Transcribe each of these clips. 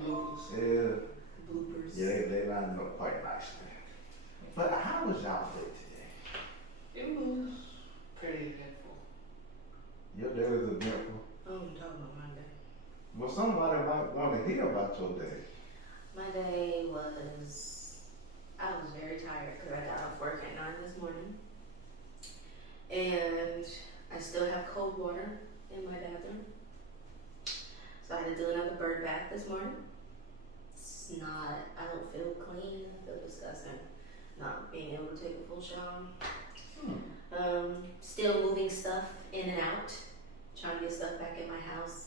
bloopers. Yeah. Bloopers. Yeah, they lined up quite nicely. But how was y'all day today? It was pretty eventful. Your day was eventful. Oh, I'm talking about my day. Well, somebody might want to hear about your day. My day was, I was very tired because I got off work at 9 this morning. And I still have cold water in my bathroom. So I had to do another bird bath this morning. It's not, I don't feel clean. I feel disgusting. Not being able to take a full shower. Still moving stuff in and out. Trying to get stuff back in my house.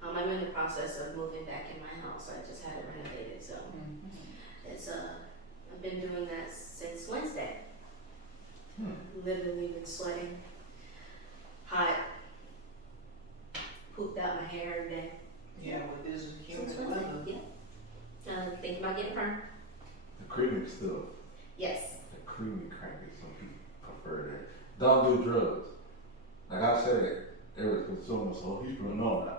I'm in the process of moving back in my house. I just had it renovated, so it's I've been doing that since Wednesday. Literally been sweating, hot, pooped out my hair every day. Yeah, with this Since humid Wednesday, weather. yeah. Thinking about getting a perm. The creamy stuff. Yes. The creamy crackers. Some people prefer that. Don't do drugs. Like I said, every consumer, so people don't know that.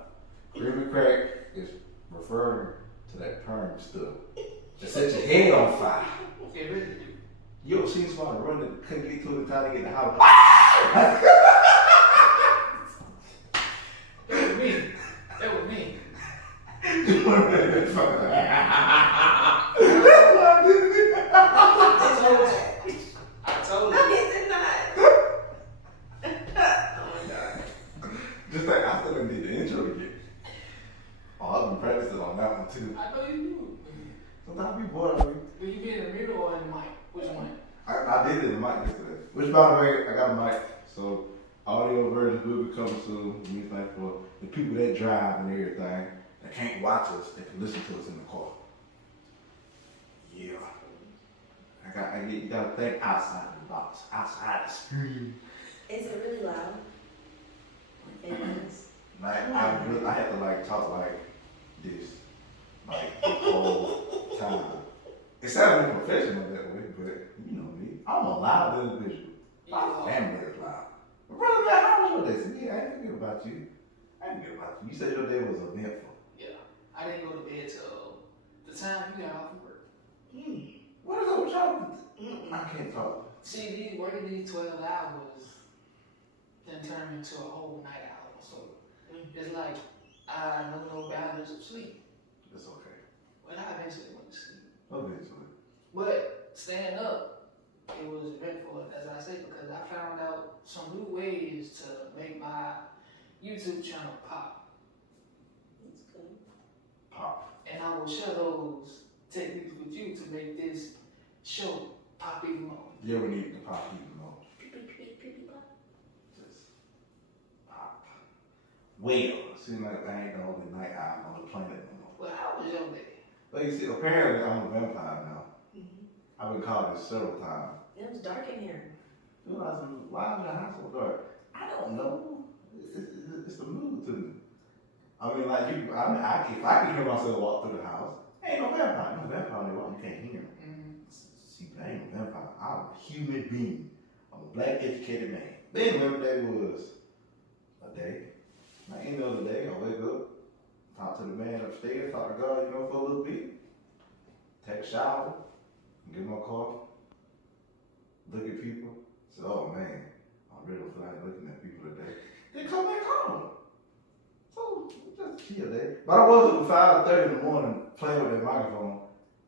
Creamy crack is referring to that perm stuff. It set your head on fire. It really do. You ever seen somebody run that couldn't get to it trying to get the house? That was me. That was me. I told No, you. he did not. Oh my god. Just like I still didn't need the intro again. Oh, I've been practicing on that one too. I know you do. Sometimes I be bored of me. Will you be in the mirror or in the mic? Which one? I did it in the mic yesterday. Which, by the way, I got a mic, so audio versions will be coming soon. Means like for the people that drive and everything that can't watch us, they can listen to us in the car. Yeah. You gotta think outside the box, outside the screen. Is it really loud? It is. Like I had to like talk like this, like the whole time. It sounded more professional that way, but you know me, I'm a loud individual. My family is loud. Brother, man, how was your day? See, I didn't forget about you. I didn't forget about you. You said your day was eventful. Yeah. I didn't go to bed till the time you got off of work. What is up with y'all? I can't talk. See, working these 12 hours then turned into a whole night hour. So it's like I know no boundaries of sleep. It's okay. Well, I eventually went to sleep. Eventually. But staying up, it was eventful, as I say, because I found out some new ways to make my YouTube channel pop. That's good. Pop. And I will share those techniques with you to make this show pop even more. Yeah, we need to pop even more. Pop. Just pop. Well, seems like I ain't the only night owl on the planet no more. Well, how was your day? But you see, apparently I'm a vampire now. I've been called this several times. It was dark in here. People ask me, why is your house so dark? I don't know. It's the mood to me. I mean, like, if I can hear myself walk through the house, ain't no vampire. No vampire, you can't hear me. See, I ain't a vampire. I'm a human being. I'm a black, educated man. Then remember that was a day. Like any other day, I wake up, talk to the man upstairs, talk to God, for a little bit. Take a shower, get in my car, look at people. Say, oh man, I really don't feel like looking at people today. Then come back home. So just chill day. But I was up at 5:30 in the morning playing with that microphone.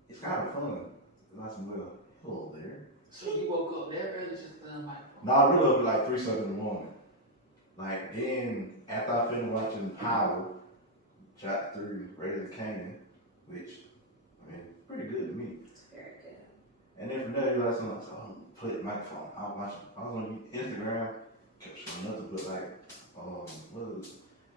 It's kind of fun. And I said, well, hello there. So you woke up that early just to the microphone? No, I really up at like 3 something in the morning. Like then, after I finished watching Power, Chapter 3, Raising Canaan, which, I mean, pretty good to me. It's very good. And then from there, you realize something, I said, oh, play the microphone. I was on Instagram, kept showing nothing but like,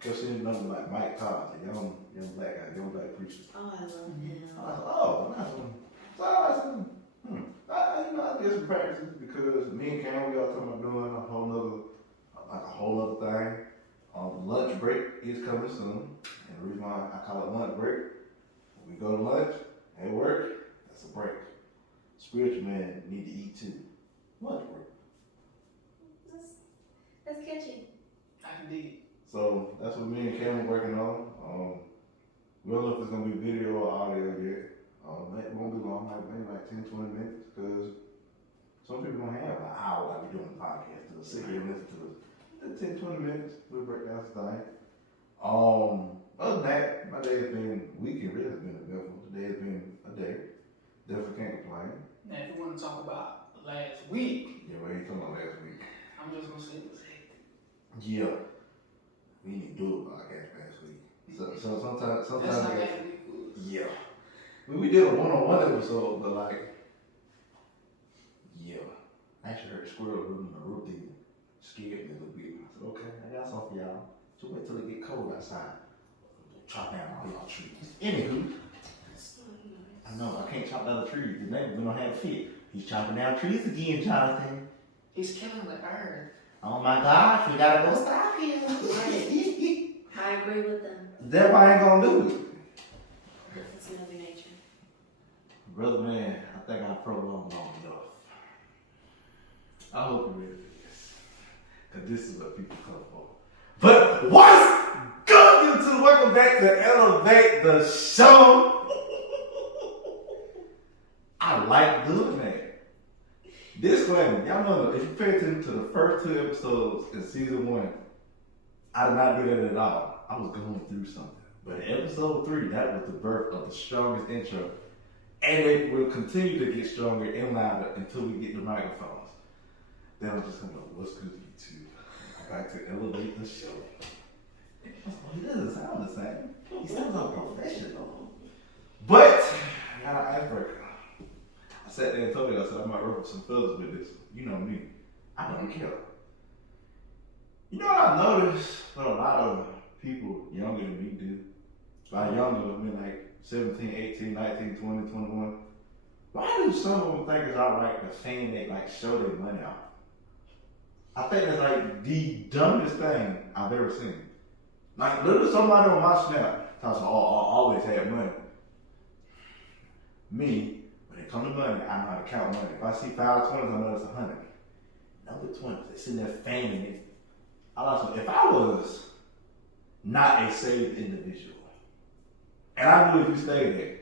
kept seeing nothing like Mike Todd, the young black guy, young black preacher. Oh, I love him. I was like, oh, nice one. So I said, I did some practices because me and Cam, we all talking about doing a whole other thing. Lunch break is coming soon. And the reason why I call it lunch break, when we go to lunch at work, that's a break. Spiritual man need to eat too. Lunch break. That's catchy. I can dig it. So that's what me and Cam are working on. We don't know if it's gonna be video or audio yet. It won't be long, maybe like 10, 20 minutes, because some people don't have an hour like we doing the podcast to sit here and listen to us. 10, 20 minutes, we'll break down some things. Other than that, my day has been, weekend really has been eventful. Today has been a day. Definitely can't complain. Now, if you want to talk about last week, Yeah, what are you talking about last week? I'm just gonna say it was hectic. Yeah. We didn't do a podcast last week. So sometimes That's how we- bad the week was. yeah. We did a one-on-one episode, but like, yeah. I actually heard a squirrel running in the roof and scared me a little bit. I said, okay, I got something for y'all. So wait till it get cold outside. Chop down all y'all trees. Anywho, I know, I can't chop down the trees. The neighbor, we don't have fit. He's chopping down trees again, Jonathan. He's killing the earth. Oh my gosh, we gotta go stop him. I agree with them. That's why I ain't gonna do it. It's Mother Nature. Brother man, I think I prolonged long enough. I hope you're ready for this. Cause this is what people come for. But what's good, YouTube? Welcome back to Elevate the Show. I like doing that. Disclaimer, y'all know if you pay attention to the first 2 episodes in season 1, I did not do that at all. I was going through something. But in episode 3, that was the birth of the strongest intro. And it will continue to get stronger and louder until we get the microphones. Then I'm just gonna go, what's good, YouTube? I'm back to Elevate the Show. Well, he doesn't sound the same. He sounds unprofessional. But, I got an icebreaker. I sat there and told you, I said I might ruffle some feathers with this. You know me. I don't care. You know what I noticed what a lot of people younger than me do? By younger, I mean like 17, 18, 19, 20, 21. Why do some of them think it's alright to fan they like show their money off? I think that's like the dumbest thing I've ever seen. Like literally somebody on my snap talks about, oh, I always had money. Me, when it comes to money, I know how to count money. If I see 5 20s, I know it's 100. Number 20s, they're sitting there fanning it. If I was not a saved individual, and I knew if you stay there,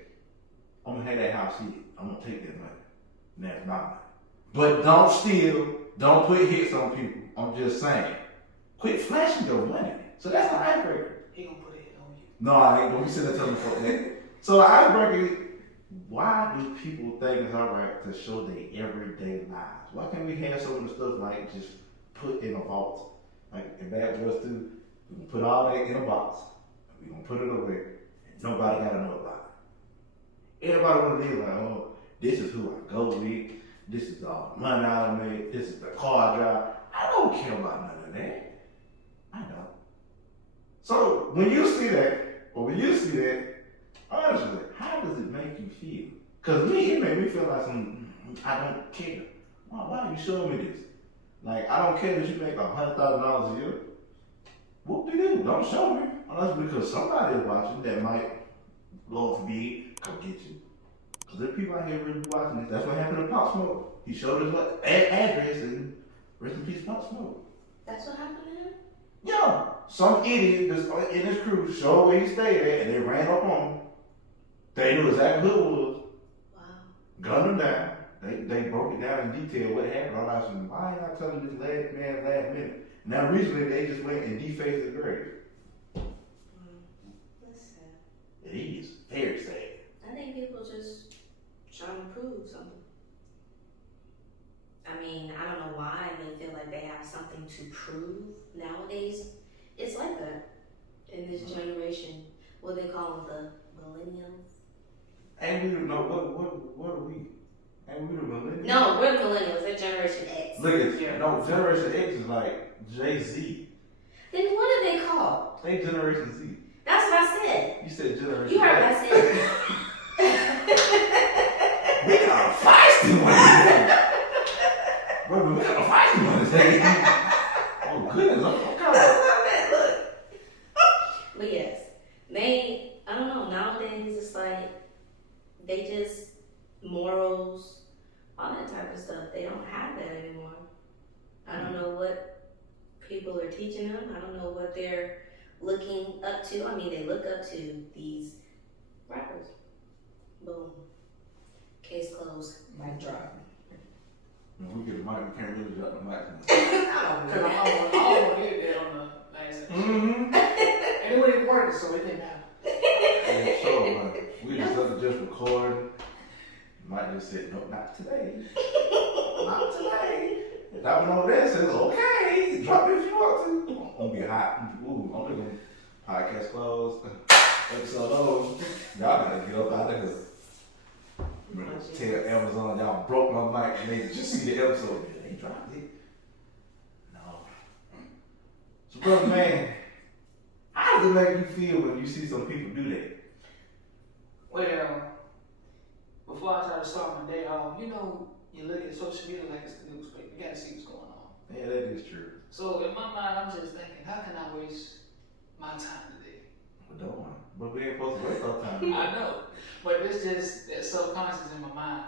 I'm gonna have that house hit. I'm gonna take that money. And that's my money. But don't steal, don't put hits on people. I'm just saying. Quit flashing your money. So that's the icebreaker. He gonna put a hit on you. No, I ain't. Don't be sitting there telling me for that. So the icebreaker, why do people think it's alright to show their everyday lives? Why can't we have some of the stuff like just put in a vault? Like in Bad Boys 2, we can put all that in a box, and we gonna put it away, and nobody gotta know about it. Everybody wanna be like, oh, this is who I go with, this is all the money I made, this is the car I drive. I don't care about none of that. I don't. So when you see that, honestly, how does it make you feel? Cause me, it made me feel like I don't care. Why are you showing me this? Like, I don't care that you make $100,000 a year. Whoop-de-doo, don't show me. Unless because somebody is watching that might, Lord forbid, come get you. Because there are people out here really watching this. That's what happened to Pop Smoke. He showed us what address and rest in peace, Pop Smoke. That's what happened to him? Yeah, some idiot that's in his crew showed where he stayed at and they ran up on him. They knew exactly who it was. Wow. Gunned him down. They broke it down in detail what happened. I was like, why are y'all telling this last minute? Now recently they just went and defaced the grave. That's sad. It is very sad. I think people just trying to prove something. I mean, I don't know why they feel like they have something to prove nowadays. It's like that in this generation. What they call them, the millennials. And we don't know what are we? And we the millennials. No, we're millennials. They're Generation X. Look at Generation X is like Jay-Z. Then what are they called? They Generation Z. That's what I said. You said Generation You heard what I X. said. We got a feisty one today. Bro, we got a feisty one today. Oh goodness, okay. That's what I meant. Look. But yes, I don't know. Nowadays, it's like they just morals, all that type of stuff. They don't have that anymore. I don't know what people are teaching them. I don't know what they're looking up to. I mean, they look up to these maximum. Because I almost did that on the last episode. Mm-hmm. And it wasn't working, so it didn't matter. Yeah, so we just recording. Might just say, nope, not today. Not today. That one over there says, okay, drop it if you want to. I'm gonna be hot. Ooh, I'm looking podcast closed. Episode over. Y'all gotta get up out of here. Tell Amazon y'all broke my mic and they just see the episode. They dropped it. No. So, brother, man, how does it make you feel when you see some people do that? Well, before I try to start my day off, you look at social media like it's the newspaper. You gotta see what's going on. Yeah, that is true. So in my mind, I'm just thinking, how can I waste my time today? But don't want. But we ain't supposed to waste our time. I know, but it's just that subconscious in my mind.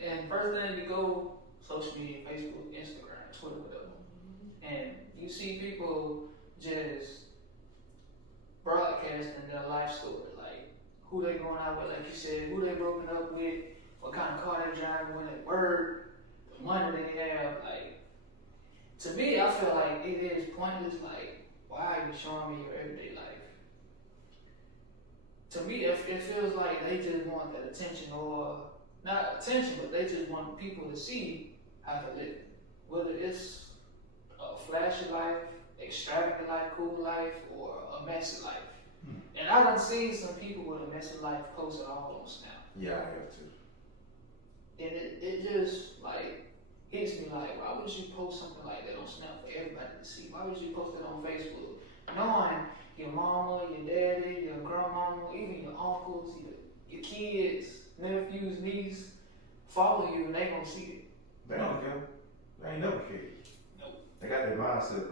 And first thing you go, social media, Facebook, Instagram, Twitter, whatever, and you see people just broadcasting their life story, like who they going out with, like you said, who they broken up with, what kind of car they driving, when they work, the money they have. Like, to me, I feel like it is pointless. Like, why are you showing me your everyday life? To me, it feels like they just want that attention, or not attention, but they just want people to see how to live. Whether it's a flashy life, extravagant life, cool life, or a messy life. And I done seen some people with a messy life posted all on Snap. Yeah, I have to. And it just like hits me like, why would you post something like that on Snap for everybody to see? Why would you post it on Facebook? Knowing your mama, your daddy, your grandmama, even your uncles, your kids, nephews, nieces follow you and they gonna see it. They don't care. They ain't never cared. Nope. They got that mindset,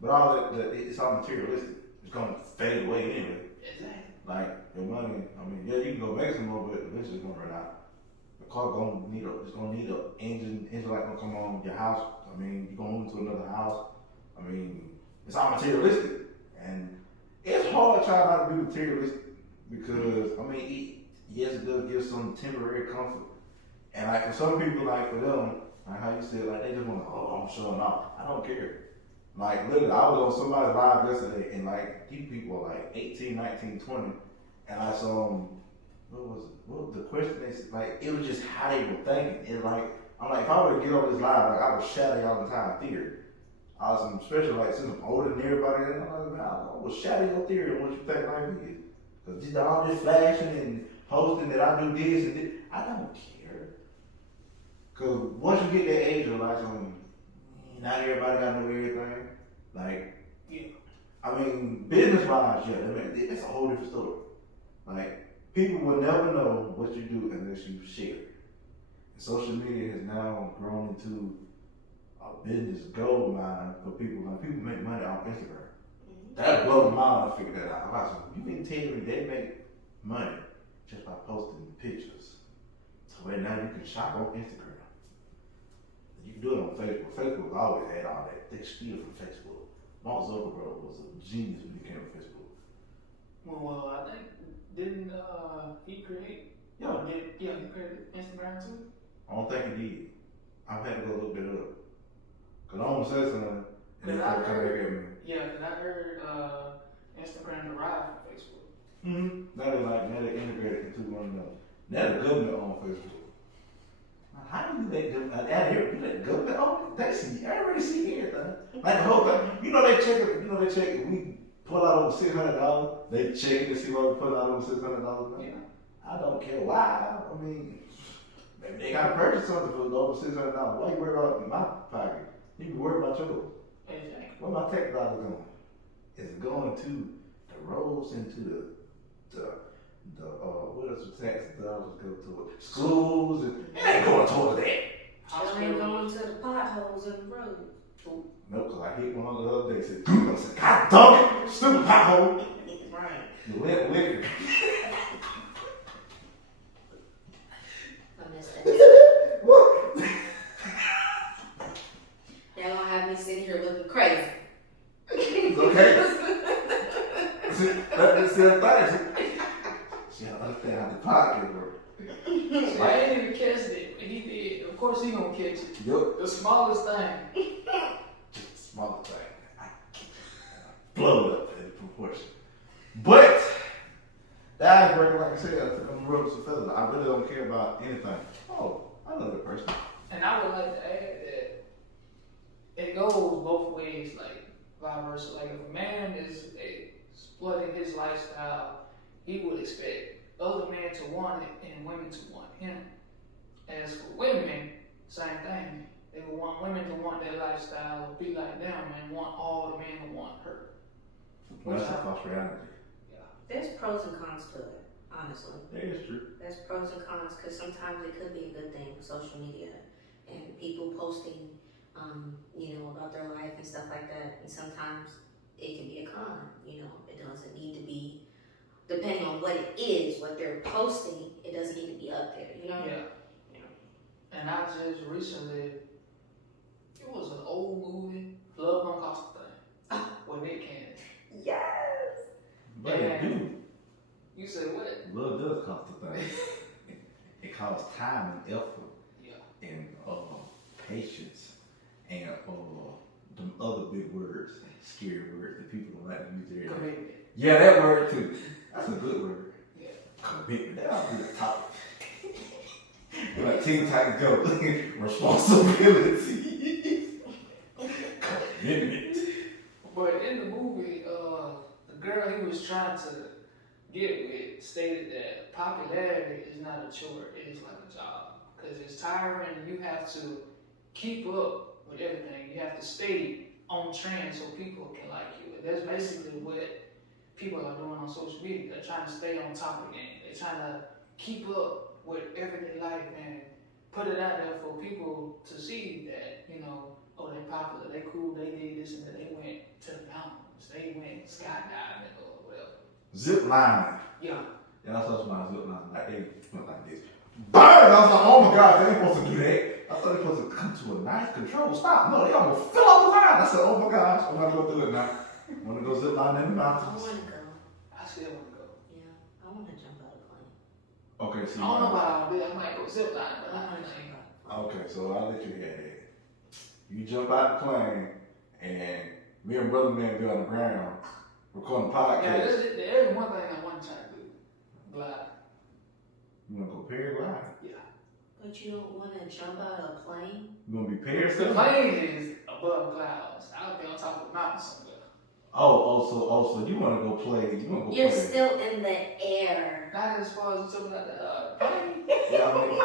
but all that it's all materialistic. It's gonna fade away anyway. Exactly. Like your money, I mean, yeah, you can go make some more, but eventually it's gonna run out. The car it's gonna need an engine light gonna come on your house. I mean, you're gonna move to another house. I mean, it's all materialistic. And it's hard trying not to be materialistic because, I mean, yes, it does give some temporary comfort. And like for some people, like for them, like how you said, like they just want to, I'm showing off. I don't care. Like literally, I was on somebody's live yesterday and like these people are like 18, 19, 20. And I saw what was the question they said? Like it was just how they were thinking. And like, I'm like, if I were to get on this live, like I would shatter y'all entire theory. I was especially like since I'm older than everybody, and I'm like, man, I will shatter your theory on what you think life is. Because these all this flashing and posting that I do this and this, I don't care. Because once you get that age of like, not everybody got to know everything. Like, Yeah. I mean, business wise, yeah, that's a whole different story. Like, people will never know what you do unless you share it. And social media has now grown into a business gold mine for people. Like people make money on Instagram. That blew my mind. I figured that out. I was like, you can tell me they make money just by posting pictures. So right now you can shop on Instagram. You can do it on Facebook. Facebook always had all that. They steal from Facebook. Mark Zuckerberg was a genius when he came to Facebook. Well, I think didn't he create? Yeah. He created Instagram too. I don't think he did. I've had to go look that up. Cause I don't say something and they come back at me. Yeah, cause I heard Instagram derived from Facebook. Mm-hmm. Now they integrated into one another. Now the government on Facebook. Now, how do you let them out here? You let the government on? They see everybody see everything. Like the whole thing. They check if we pull out over $600, they check it to see why we pull out over $600. Yeah. I don't care why. I mean, maybe they gotta purchase something for over $600. Why you worry about my pocket? You can worry about yours. Exactly. Where my tax dollars going? It's going to the roads and to the what else the tax dollars go to? Schools and it ain't going towards that. Still ain't going to the potholes in the road. No, because I hit one the other day. Said, I said, God dog it, stupid pothole. Right. You wet liquor. I missed that. What? Y'all gonna have me sitting here looking crazy. It's okay. Let me see her thing. She don't understand how the podcast works. See, I ain't even catch it, but he did. Of course he gonna catch it. Yup. The smallest thing. Smaller thing. Blow it up in proportion. But that icebreaker, like I said, I took on the road to feathers. I really don't care about anything. Oh, I know that person. And I would like to add that it goes both ways, like vice versa. Like if a man is exploiting his lifestyle, he would expect other men to want it and women to want him. As for women, same thing. They would want women to want their lifestyle, be like them, and want all the men to want her. Well, that's a false reality. There's pros and cons to it, honestly. That is true. There's pros and cons because sometimes it could be a good thing, social media and people posting, about their life and stuff like that. And sometimes it can be a con. It doesn't need to be, depending on what it is, what they're posting. It doesn't need to be up there. Yeah. And I just recently, it was an old movie, Love Don't Cost a Thing, with Nick Cannon. Yes. But it do. You said what? Love does cost a thing. It costs time and effort. Yeah. And patience and them other big words, scary words that people don't like to use there. Commitment. Yeah, that word too. That's a good word. Yeah. Commitment. That'll be the topic. Like Teen Titans Go. Responsibility. Commitment. But in the movie, the girl he was trying to get with stated that popularity is not a chore, it is like a job. Because it's tiring, you have to keep up with everything. You have to stay on trend so people can like you. And that's basically what people are doing on social media. They're trying to stay on top of the game. They're trying to keep up with everyday life and put it out there for people to see that, oh, they're popular, they cool, they did this and that, they went to the mountains, they went skydiving or whatever. Zip line. Yeah. Yeah, that's what my zip line. Like they went like this. Burn! I was like, oh my God, they ain't supposed to do that. I thought they were supposed to come to a nice control stop. No, they almost fell off the line. I said, oh my gosh, I want to go through it now. I want to go zip line in the I mountains. want to go. I still want to go. Yeah, I want to jump out of a plane. Okay, so I don't know about all this. I might go zip line, but I I want to think. jump out. okay, so I'll let you hear that. You jump out the plane, and me and Brother Man be on the ground recording podcast. Yeah, there's one thing I want to try to do. Glide. You want to go paraglide? Yeah. But you don't want to jump out of a plane? You want to be The parasailing? plane is above clouds. I'll be on top of the mountain somewhere. So you want to go play? You want to go You're play? still in the air. Not as far as something like the plane. Yeah, I mean,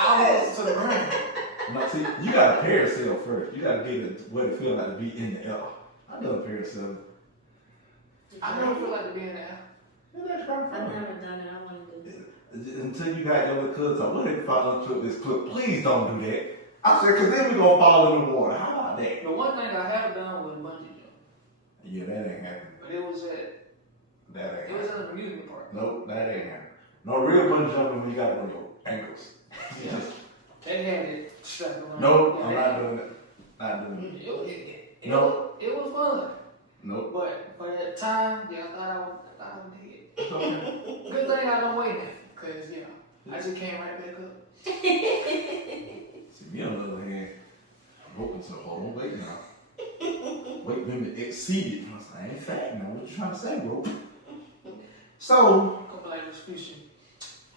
I'll go to the ground. no, see, you got to parasail first. You got to get it what it feels like to be in the air. I done parasailing. I never feel like to be in there. Yeah, that's kind of I've fun. never done it. I want to do it. Until you got your little cousins, I wonder if I untrip this clip. Please don't do that. I said, because then we going to fall in the water. How about that? The one thing I have done was bungee jump. Yeah, that ain't happening. But it was That ain't at happening. an amusement park. Nope, that ain't happening. No real bungee jumping when you got it on your ankles. Yeah. They had it strapped around. Nope, Yeah, I'm they- not doing it. Not doing it. It was fun. Nope. But for that time, yeah, I thought I was dead. It's okay. Good thing I don't weigh nothing, because, I just came right back up. See, me on the other hand, I'm hoping so. Hold on, wait now. Weight limit exceeded. I was like, I ain't fat now. What you trying to say, bro? So, Couple like Rasputin.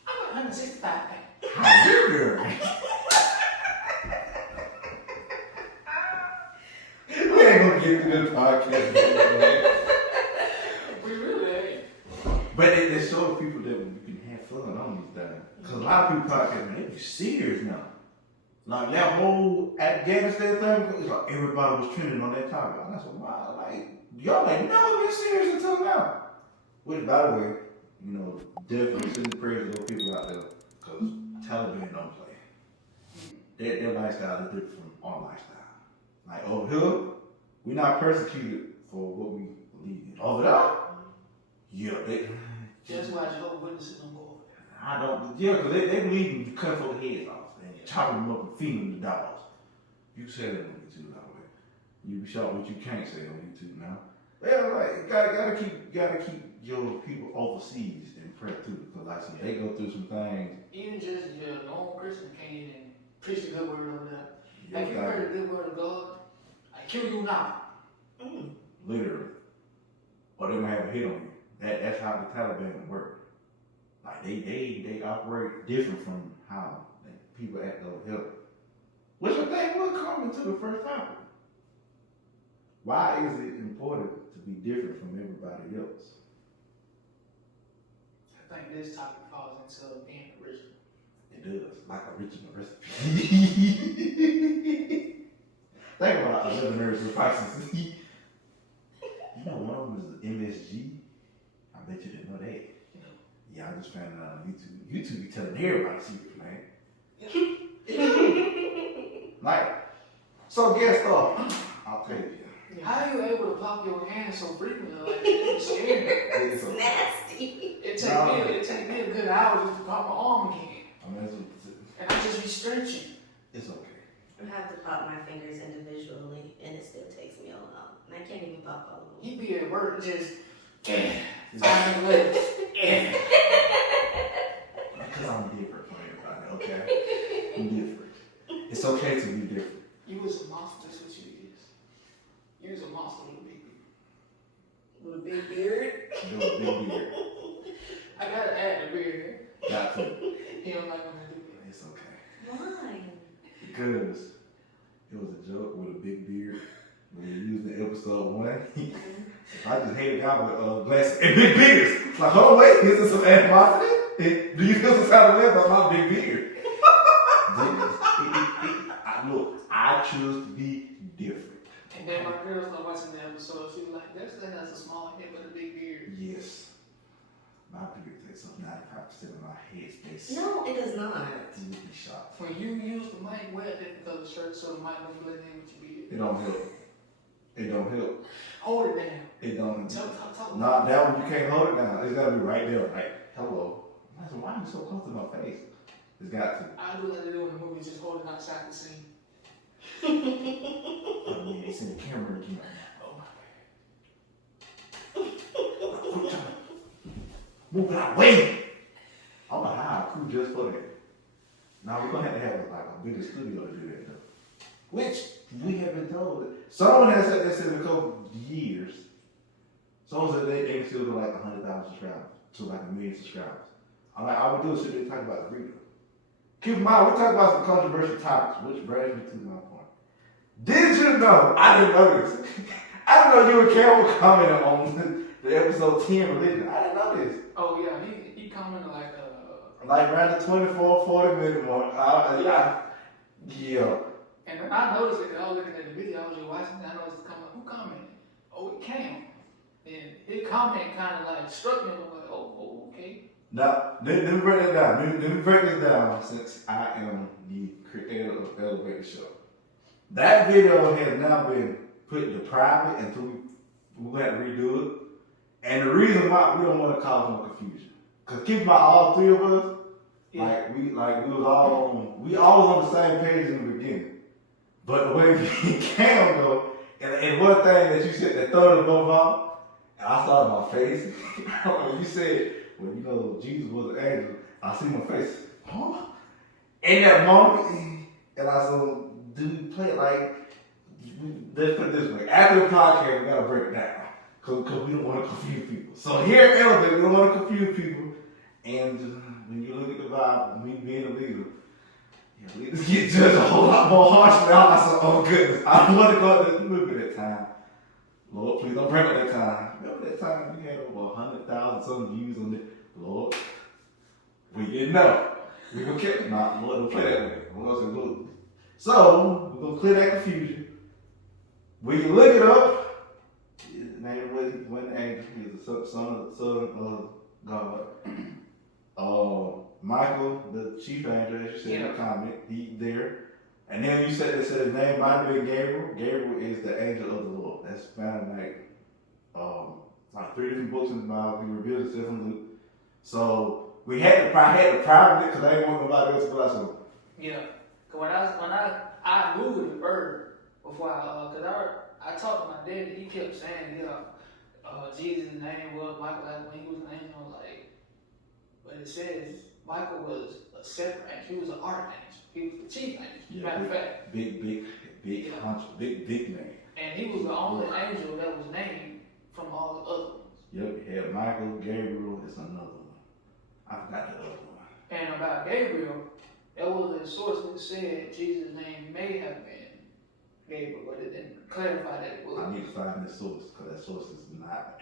I'm 165 pounds. how you doing? We ain't gonna get to this podcast, man. We really ain't. But it shows people that you can have fun on these things. Because a lot of people podcast, man, they be serious now. Like that whole Afghanistan thing, it's like everybody was trending on that topic. And I said, wow, like, y'all ain't never been serious until now. Which, by the way, definitely send the praise to those people out there. Because Taliban don't play. Their lifestyle is different from our lifestyle. Like over here, we're not persecuted for what we believe in. Over there, yeah, That's why Jehovah's Witnesses don't go over there. I don't, yeah, because they believe in you cut folks' heads off and you chop them up and feed them to dogs. You can say that on YouTube that way. You be shot, but you can't say it on YouTube now. Yeah, like, gotta keep your people overseas in prayer too. Cause like they go through some things. Even just your normal Christian can't even preach the good word over there. Yeah, Have you heard the good word of God? I kill you now. Literally. Or they might have a hit on you. That's how the Taliban work. Like they operate different from how people act over here. Which I think will come into the first topic. Why is it important to be different from everybody else? I think this topic falls into being original. It does, like original recipe. Think about 11 herbs and spices. You know one of them is MSG. I bet you didn't know that. Yeah, I just found it on YouTube. YouTube be telling everybody secrets, man. Like, so guess what? I'll tell you. How are you able to pop your hand so frequently? Like, it's scary. It's nasty. It take me a good hour just to pop my arm again. I mean, And I just be stretching. it's okay. I have to pop my fingers individually, and it still takes me a while. And I can't even pop all of them. You be at work and just, find a way. Because I'm different from everybody, okay? I'm different. It's okay to be different. You was a monster, that's what you is. You was a monster with a big beard. With a big beard. Do a big beard. I gotta add the beard here. Got to. He don't like when I do that. It's okay. Why? Because it was a joke with a big beard. When we used in episode 1, I just hated God with glasses and big beards. It's like, oh wait, is there some animosity? Do you feel some kind of way about my big beard? Look, I choose to be different. And then my girl started watching the episode. She was like, that has a small head but a big beard. Yes. My beard takes up 95% of my head space. No, it does not. You would be shocked. When you use the mic, wear a different color shirt so the mic don't blend in with your beard. It don't help. It don't help. Hold it down. It don't. Talk. Nah, that one you can't hold it down. It's gotta be right there. Like, hello. Why are you so close to my face? It's got to. I do like they do in the movies, just hold it outside the scene. I mean, it's in the camera again. Oh my Quick time. Move out, wait! I'm gonna hire a crew just for that. Now we're gonna have like a bigger studio to do that though. Which we have been told. Someone has said this in a couple years. Someone said they can still do like 100,000 subscribers to like 1 million subscribers. I'm like, all we do is sit there and talk about the video. Keep in mind, we talk about some controversial topics, which brings me to my point. Did you know? I didn't know this. I didn't know you and Carol commented on the episode 10 religion. I didn't know this. Oh yeah, he commented like Like around the 24, 40 minute mark. Yeah. And then I noticed it, I was looking at the video, I was just watching it, I noticed it come up, who commented? Oh, it Cam. And his comment kind of like struck me, I'm like, oh, okay. Now, let me break that down. Let me break this down since I am the creator of Elevator Show. That video has now been put to private until we had to redo it. And the reason why we don't want to cause no confusion. Because keep in mind, all three of us, Yeah. we was all on the same page in the beginning. But the way we came though, and one thing that you said that throw the both off, and I saw my face. When you said, well, you know, Jesus was an angel, I see my face. Huh? In that moment, and I said, do we play it like, let's put it this way. After the podcast, we gotta break it down. Because we don't want to confuse people. So here at Elevate, we don't want to confuse people. And when you look at the Bible, me being a leader, leaders get judged a whole lot more harshly. I said, oh goodness, I don't want to go there. Remember that time. Lord, please don't bring up that time. Remember that time we had over 100,000 some views on it? Lord, we didn't know. We gonna kill it. Nah, Lord, don't play that way. Lord said, look. So, we're gonna clear that confusion. When you look it up, his name was an angel. He's the son of God. Michael, the chief angel, as you said in the comment, he there. And then you said his name might have been Gabriel. Gabriel is the angel of the Lord. That's found in like 3 different books in the Bible. He revealed himself in Luke. So we had to private it because I didn't want nobody else to go out. So Yeah. Cause when I Googled the bird before cause I talked to my daddy, he kept saying, Jesus' name was Michael when he was an angel. I was like, But it says Michael was a separate angel. He was an archangel. He was the chief angel. Yeah, Matter of fact. Big Yeah. hunch, big name. And he was the only angel that was named from all the other ones. Yep, you had Michael, Gabriel, it's another one. I forgot the other one. And about Gabriel, there was a source that said Jesus' name may have been Gabriel, but it didn't clarify that it was. I need to find the source, because that source is not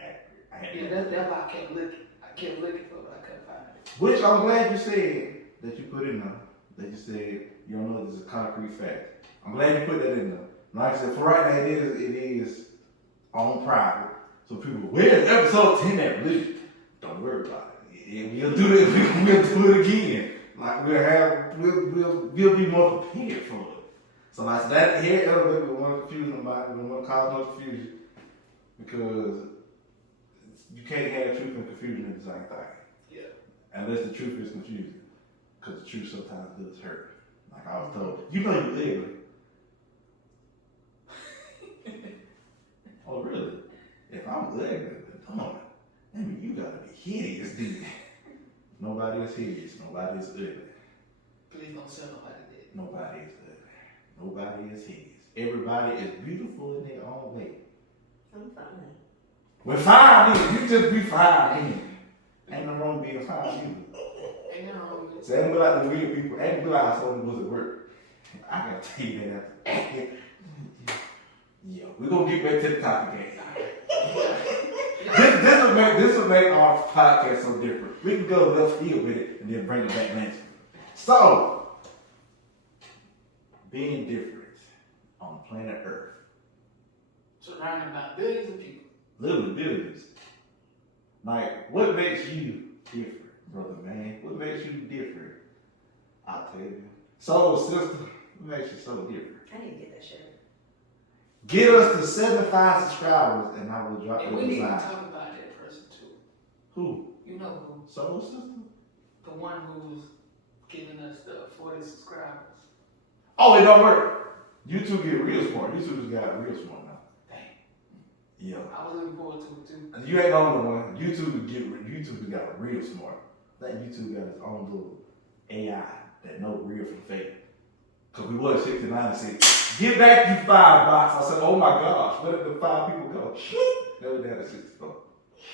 accurate. Yeah, that's why I kept looking. I kept looking for it, but I couldn't find it. Which I'm glad you said that you put in there. That you said you don't know this is a concrete fact. I'm glad you put that in there. Like I said, for right now it is on private. So people, where's episode 10 at? Really? Don't worry about it. We'll do it. We'll do it again. Like we'll be more prepared for it. So like that here elevator we want to confuse nobody. We want to cause no confusion because you can't have truth and confusion in the same thing. Yeah. Unless the truth is confusing. Because the truth sometimes does hurt. Like I was told, you know you're ugly. Oh really? If I'm ugly, come on. That means you gotta be hideous, dude. Nobody is hideous. Nobody is ugly. Please don't tell nobody that. Nobody is ugly. Nobody is hideous. Everybody is beautiful in their own way. I'm fine. We're fine, then. You just be fine, then. Ain't no wrong being fine either. Ain't nothing wrong with it. So ain't be like the weird people. Ain't be like I told them was at work. I gotta tell you that after. Yeah, we're gonna get back to the topic again. This will make our podcast so different. We can go left field with it and then bring it back next. So, being different on planet Earth. Surrounded by billions of people. Literally billions. Like, what makes you different, brother man? What makes you different? I'll tell you. Soul sister, what makes you so different? I need to get that shirt. Get us to 75 subscribers and I will drop And the we need to design. talk about that person too. Who? You know who? Soul sister? The one who was giving us the 40 subscribers. Oh, it don't work. YouTube get real smart. YouTube's got real smart now. Dang. Yeah. I was looking forward to it too. And you ain't the only one. YouTube got real smart. Like YouTube got its own little AI that know real from fake. Cause we was 69 and said, get back you 5 box. I said, oh my gosh, where did the 5 people go? They were down at 64.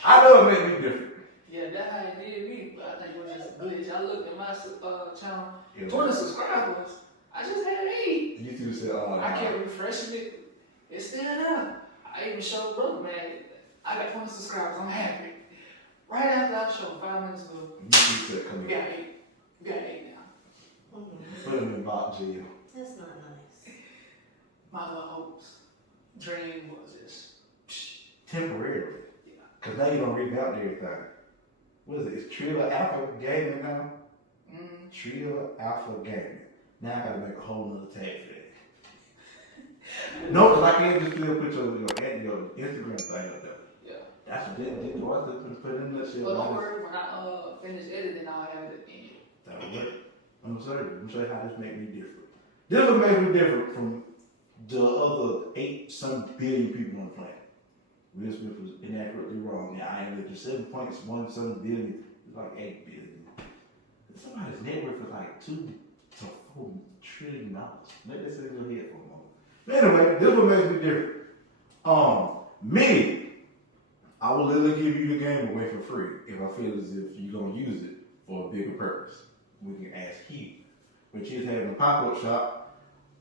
I know it made me different. Yeah, that's how it did me, but I think it was just a glitch. I looked at my channel, Yeah. 20 subscribers. I just had 8. YouTube said, oh, I kept refreshing it. It's still there. I even showed brother, man, I got 20 subscribers. I'm happy. Right after I showed 5 minutes ago, YouTube said, come we here. got 8. We got 8 now. Put him in Bob jail. That's not nice. My little hopes, dream was just, Temporarily. yeah. Cause now you don't revamp everything. What is it? It's Trio Alpha Gaming now? Trio Alpha Gaming. Now I gotta make a whole nother tag for that. No, cause I can't just still put your Instagram thing up there. Yeah. That's what they put in that shit. But don't worry, when I finish editing, I'll have it in. That'll work. I'm gonna show you how this makes me different. This will make me different from the other 8-some billion people on the planet. Will Smith was inaccurately wrong. Yeah, I am at 7.17 billion. It's like 8 billion. Somebody's net worth is like $2 to $4 trillion. Let that sit in your head for a moment. But anyway, this will make me different. Me, I will literally give you the game away for free if I feel as if you're gonna use it for a bigger purpose. We can ask Heath, which is having a pop-up shop.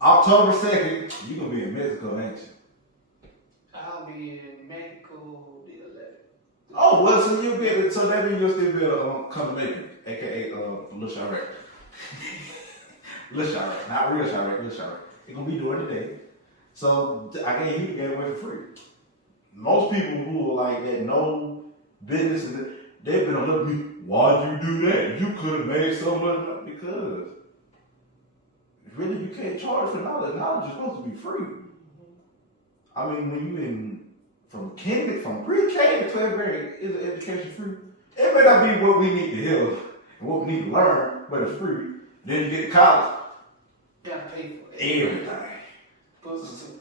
October 2nd, you're gonna be in Mexico, ain't you? I'll be in Mexico the 11th. Oh, well, so you'll be able to, so that means you'll still be able to come to Macon, aka Lil Chirac. Lil Chirac, not real Chirac, Lil Chirac. It's gonna be during the day. So I gave you the game away for free. Most people who are like that know business and they've been looking at me, why'd you do that? You could have made so much money. Because really you can't charge for knowledge. Knowledge is supposed to be free. I mean, when you in from pre-K to 12th grade, is the education free? It may not be what we need to hear and what we need to learn, but it's free. Then you get to college. You gotta pay for it. Everything. Goes to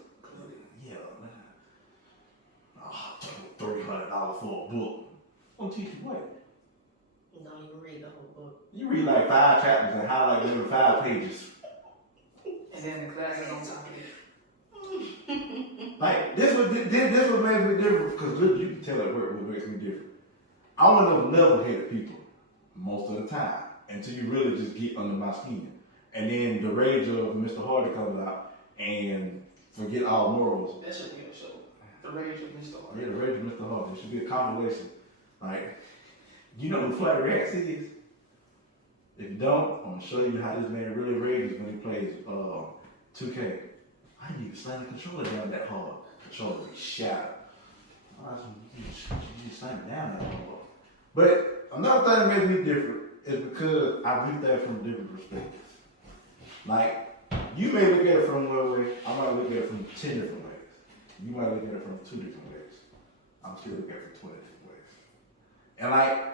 Yeah, man. $300 for a book. Won't teach you what? Don't even read the whole book. You read like 5 chapters and highlight them in 5 pages. And then the classes on top of it. Like this would makes me different because you can tell at work what makes me different. I'm one of those level-headed people most of the time until you really just get under my skin, and then the rage of Mr. Hardy comes out and forget all morals. That should be a show. The Rage of Mr. Hardy. Yeah, the rage of Mr. Hardy. It should be a compilation. Like, you know who Flattery X is? If you don't, I'm gonna show you how this man really rages when he plays 2K. I need to slam the controller down that hard. Controller be shattered. You slam it down that hard. But another thing that makes me different is because I view that from different perspectives. Like, you may look at it from one way, I might look at it from 10 different ways. You might look at it from 2 different ways. I'm still looking at it from 20 different ways. And like,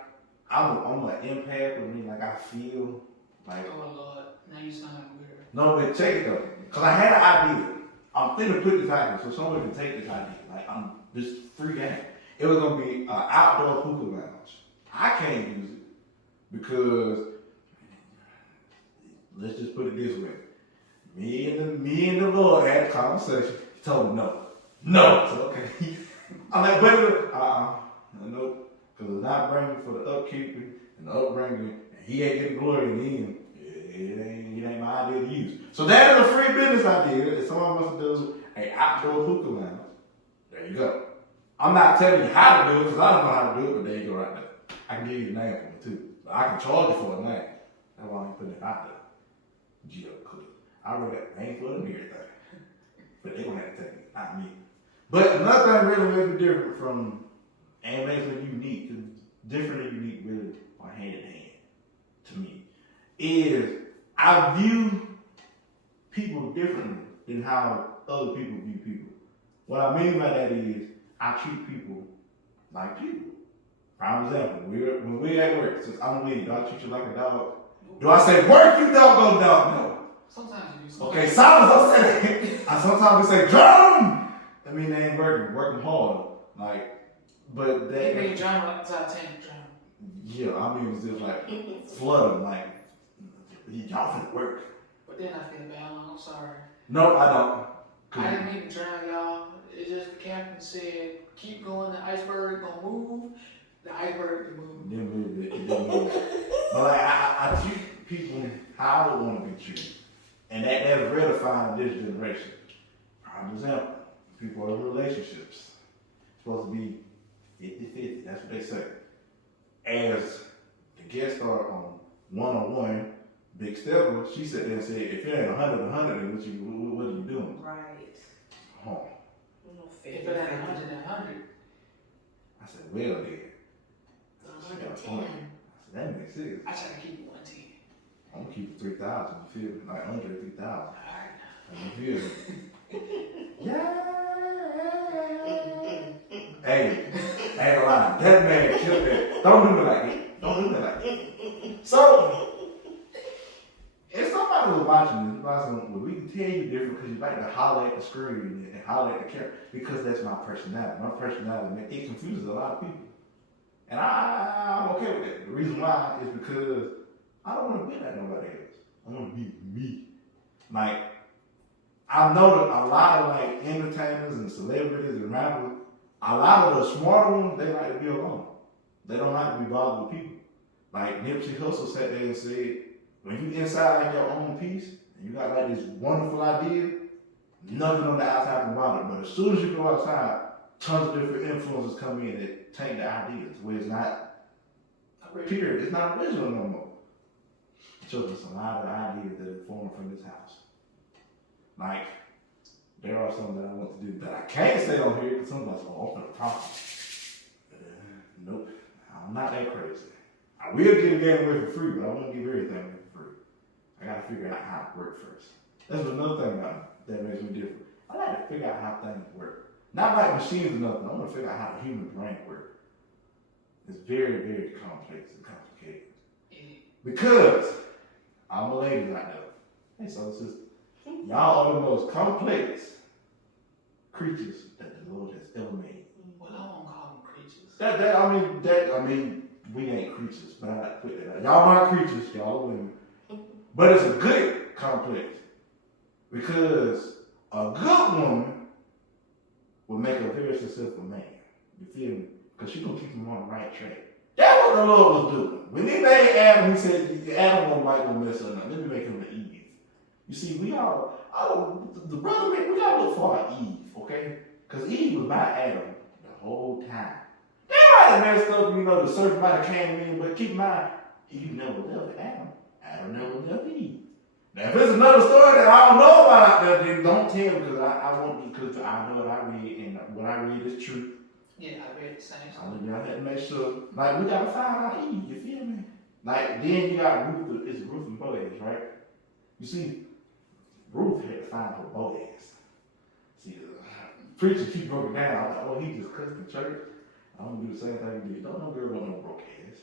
I'm an empath with me, like I feel like. Oh Lord, now you sound like weird. No, but check it though. Cause I had an idea. I'm finna put this out here so someone can take this idea. Like I'm this free game. It was gonna be an outdoor hookah lounge. I can't use it because let's just put it this way. Me and the Lord had a conversation. He told me no. No. So okay. I'm like, but nope. Because it's not bringing for the upkeeping and the upbringing, and he ain't getting glory in the end. It ain't my idea to use. So that is a free business idea. If someone wants to do an outdoor hookah lounge, there you go. I'm not telling you how to do it because I don't know how to do it, but there you go right there. I can give you the name for it too. But I can charge you for a name. That's why I'm putting it out there. Geo Cookie. I already got a name for it and everything. But they gonna have to take it, not me. But another thing really makes me different from and makes me unique, because different and unique really are hand in hand to me, is I view people differently than how other people view people. What I mean by that is I treat people like people. Prime example, when we're at work, since I'm with you, do I treat you like a dog? Do I say, work you dog, no. Sometimes you do. Okay, silence, don't say that. I sometimes say, drum! I mean, they ain't working hard. Like, but They they. made John like Titanic John. Yeah, I mean, it was just like flooding, like, y'all finna work. But then I feel bad. I'm sorry. No, I don't. I didn't mean to drown y'all. It's just the captain said, keep going, the iceberg gonna move. The iceberg can move. Didn't move. But like, I treat people how I would want to be treated. And that's ratifying this generation. Prime example, people in relationships. It's supposed to be 50-50, that's what they say. As the guest star on one-on-one, Big Stepper, she sat there and said, if it ain't 100, then what are you doing? Right. Huh. If it ain't 100 and 100. I said, well then. 110. I said, that makes sense. I try to keep it 110. I'm gonna keep it 3,000, you feel me? Like Andre 3,000. Alright. You feel me? Yeah. Hey, I ain't lying. That man killed that. Don't do me like that. Don't do me like that. So, if somebody was watching this, we can tell you different because you like to holler at the screen and holler at the camera because that's my personality. My personality, man, it confuses a lot of people. And I'm okay with that. The reason why is because I don't want to be like nobody else. I want to be me. Like, I know that a lot of like entertainers and celebrities and rappers, a lot of the smarter ones, they like to be alone. They don't like to be bothered with people. Like Nipsey Hussle sat there and said, when you inside like your own piece, and you got like this wonderful idea, nothing on the outside can bother it. But as soon as you go outside, tons of different influences come in that take the ideas, where it's not, period, it's not original no more. It shows us a lot of ideas that are formed from this house. Like, there are some that I want to do that I can't say on here because some of us are often a problem. Nope, I'm not that crazy. I will get a game away for free, but I won't give everything away for free. I gotta figure out how it works first. That's another thing about it that makes me different. I like to figure out how things work. Not like machines or nothing. I want to figure out how the human brain works. It's very, very complex and complicated. Because I'm a lady right now. Hey, so it's just, y'all are the most complex creatures that the Lord has ever made. Well, I won't call them creatures. I mean, we ain't creatures, but I like to put that out. Y'all not creatures, y'all are women. But it's a good complex. Because a good woman will make a very successful man. You feel me? Because she gonna keep him on the right track. That's what the Lord was doing. When he made Adam, he said, Adam won't like him mess up now. Let me make him an Eve. You see, the brother man, we gotta look for our Eve, okay? Because Eve was by Adam the whole time. They might have messed up, the serpent might have came in, but keep in mind, Eve never left Adam. Adam never left Eve. Now, if there's another story that I don't know about, then don't tell me, because I want to, because I know what I read, and what I read is true. Yeah, I read the same I stuff. mean, I had to make sure, like, we gotta find our Eve, you feel me? Like, then you got Ruth, it's Ruth and Boaz, right? You see, Ruth had to find her Boaz. See, preacher keep broken down. I'm like, oh, he just cussed in church. I'm gonna do the same thing he did. Don't no girl want no broke ass.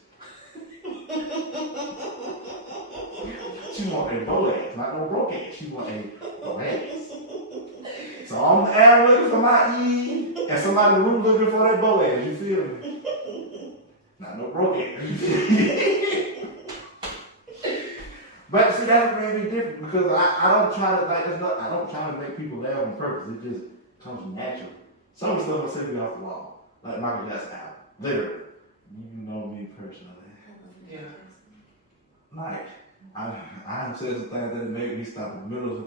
She want a Boaz, not no broke ass. She want a Boaz. So I'm looking for my Eve, and somebody in the room looking for that Boaz. You feel me? Not no broke ass. But see, that's made me different because I don't try to I don't try to make people laugh on purpose. It just comes natural. Some of the stuff I say me off the wall, like Michael Jackson album. Literally, you know me personally. Yeah. Like I said some things that made me stop in the middle of.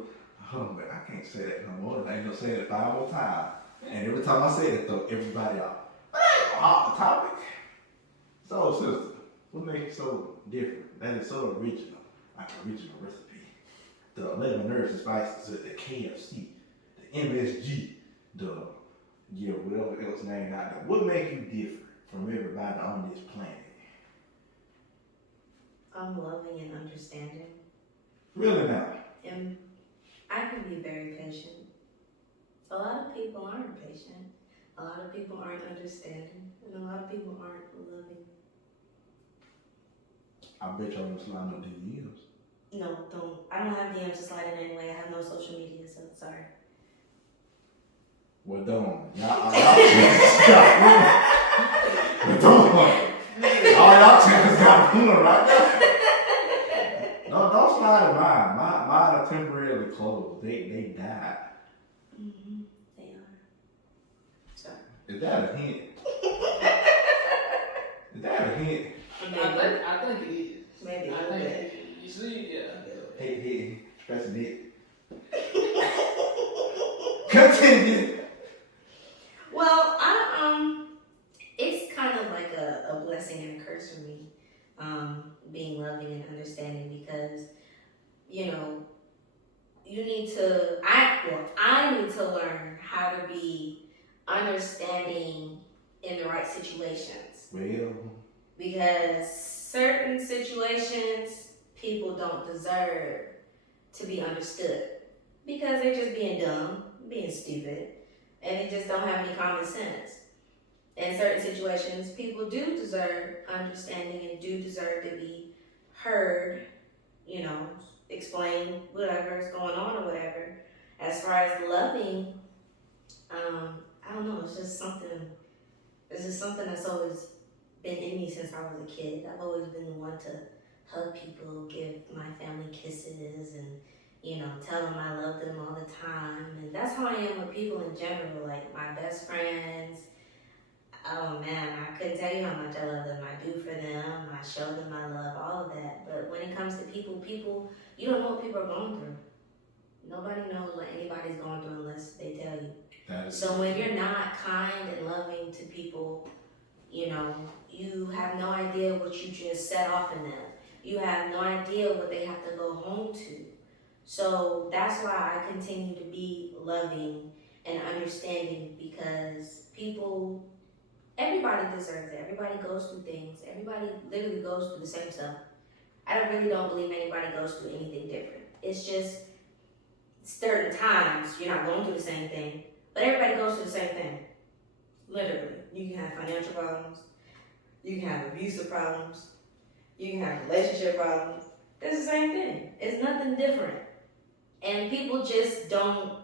Oh man, I can't say that no more. I ain't gonna say it 5 more times. And every time I say it, throw everybody off. But that ain't no hot topic. So sister, what makes it so different? That is so original. Like original recipe. The 11 herbs and spices, the KFC, the MSG, whatever else named out there. What makes you different from everybody on this planet? I'm loving and understanding. Really now? And I can be very patient. A lot of people aren't patient. A lot of people aren't understanding. And a lot of people aren't loving. I bet y'all don't slide no DMs. No, don't. I don't have DMs to slide in anyway. I have no social media, so sorry. Well, don't. Y'all all y'all chickens got one right now. No, don't slide in mine. Mine are temporarily closed. They died. Mm-hmm. They are. Sorry. Is that a hint? Is that a hint? I think it is. Maybe. I think it is. You see, yeah. Hey, press it. Continue. Well, it's kind of like a blessing and a curse for me, being loving and understanding because, you need to, I need to learn how to be understanding in the right situations. Well. Because certain situations, people don't deserve to be understood. Because they're just being dumb, being stupid, and they just don't have any common sense. In certain situations, people do deserve understanding and do deserve to be heard, explain whatever is going on or whatever. As far as loving, I don't know, it's just something that's always been in me since I was a kid. I've always been the one to hug people, give my family kisses, and tell them I love them all the time. And that's how I am with people in general, like my best friends. Oh man, I couldn't tell you how much I love them. I do for them. I show them my love, all of that. But when it comes to people, you don't know what people are going through. Nobody knows what anybody's going through unless they tell you. So when you're not kind and loving to people, you have no idea what you just set off in them. You have no idea what they have to go home to. So that's why I continue to be loving and understanding because everybody deserves it. Everybody goes through things. Everybody literally goes through the same stuff. I really don't believe anybody goes through anything different. It's just certain times you're not going through the same thing, but everybody goes through the same thing. Literally. You can have financial problems. You can have abusive problems. You can have relationship problems. It's the same thing. It's nothing different. And people just don't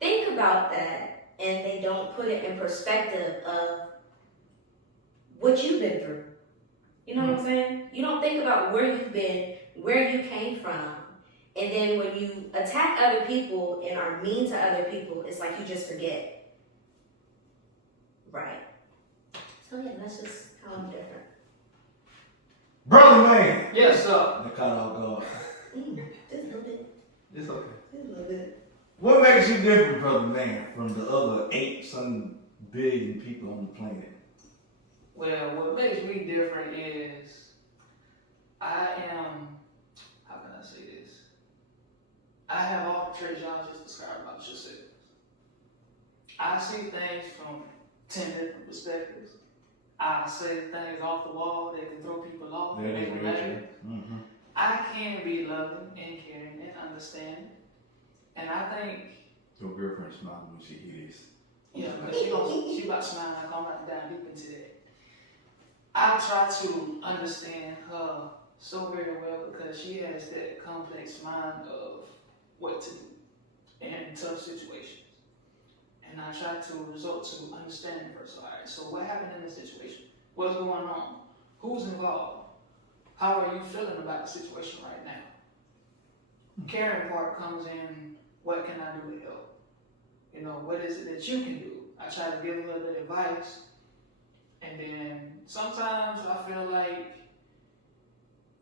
think about that and they don't put it in perspective of what you've been through. You know what I'm saying? You don't think about where you've been, where you came from, and then when you attack other people and are mean to other people, it's like you just forget. Right. So yeah, that's just how I'm different. Brother man. Yes, sir. The cut off guard. Just a little bit. It's okay. Just a little bit. What makes you different, brother man, from the other 8-some billion people on the planet? Well, what makes me different is I am, how can I say this? I have all the traits y'all just described about yourself. I see things from 10 different perspectives. I say things off the wall that can throw people off. That is make them very mad. true. Mm-hmm. I can be loving and caring and understanding. And I think, Your girlfriend smiling when she hear this. yeah, because she about to smile like I'm about to dive deep into that. I try to understand her so very well because she has that complex mind of what to do in tough situations. And I try to resort to understanding first. All right, so what happened in this situation? What's going on? Who's involved? How are you feeling about the situation right now? Caring part comes in, what can I do to help? You know, what is it that you can do? I try to give a little bit of advice. And then sometimes I feel like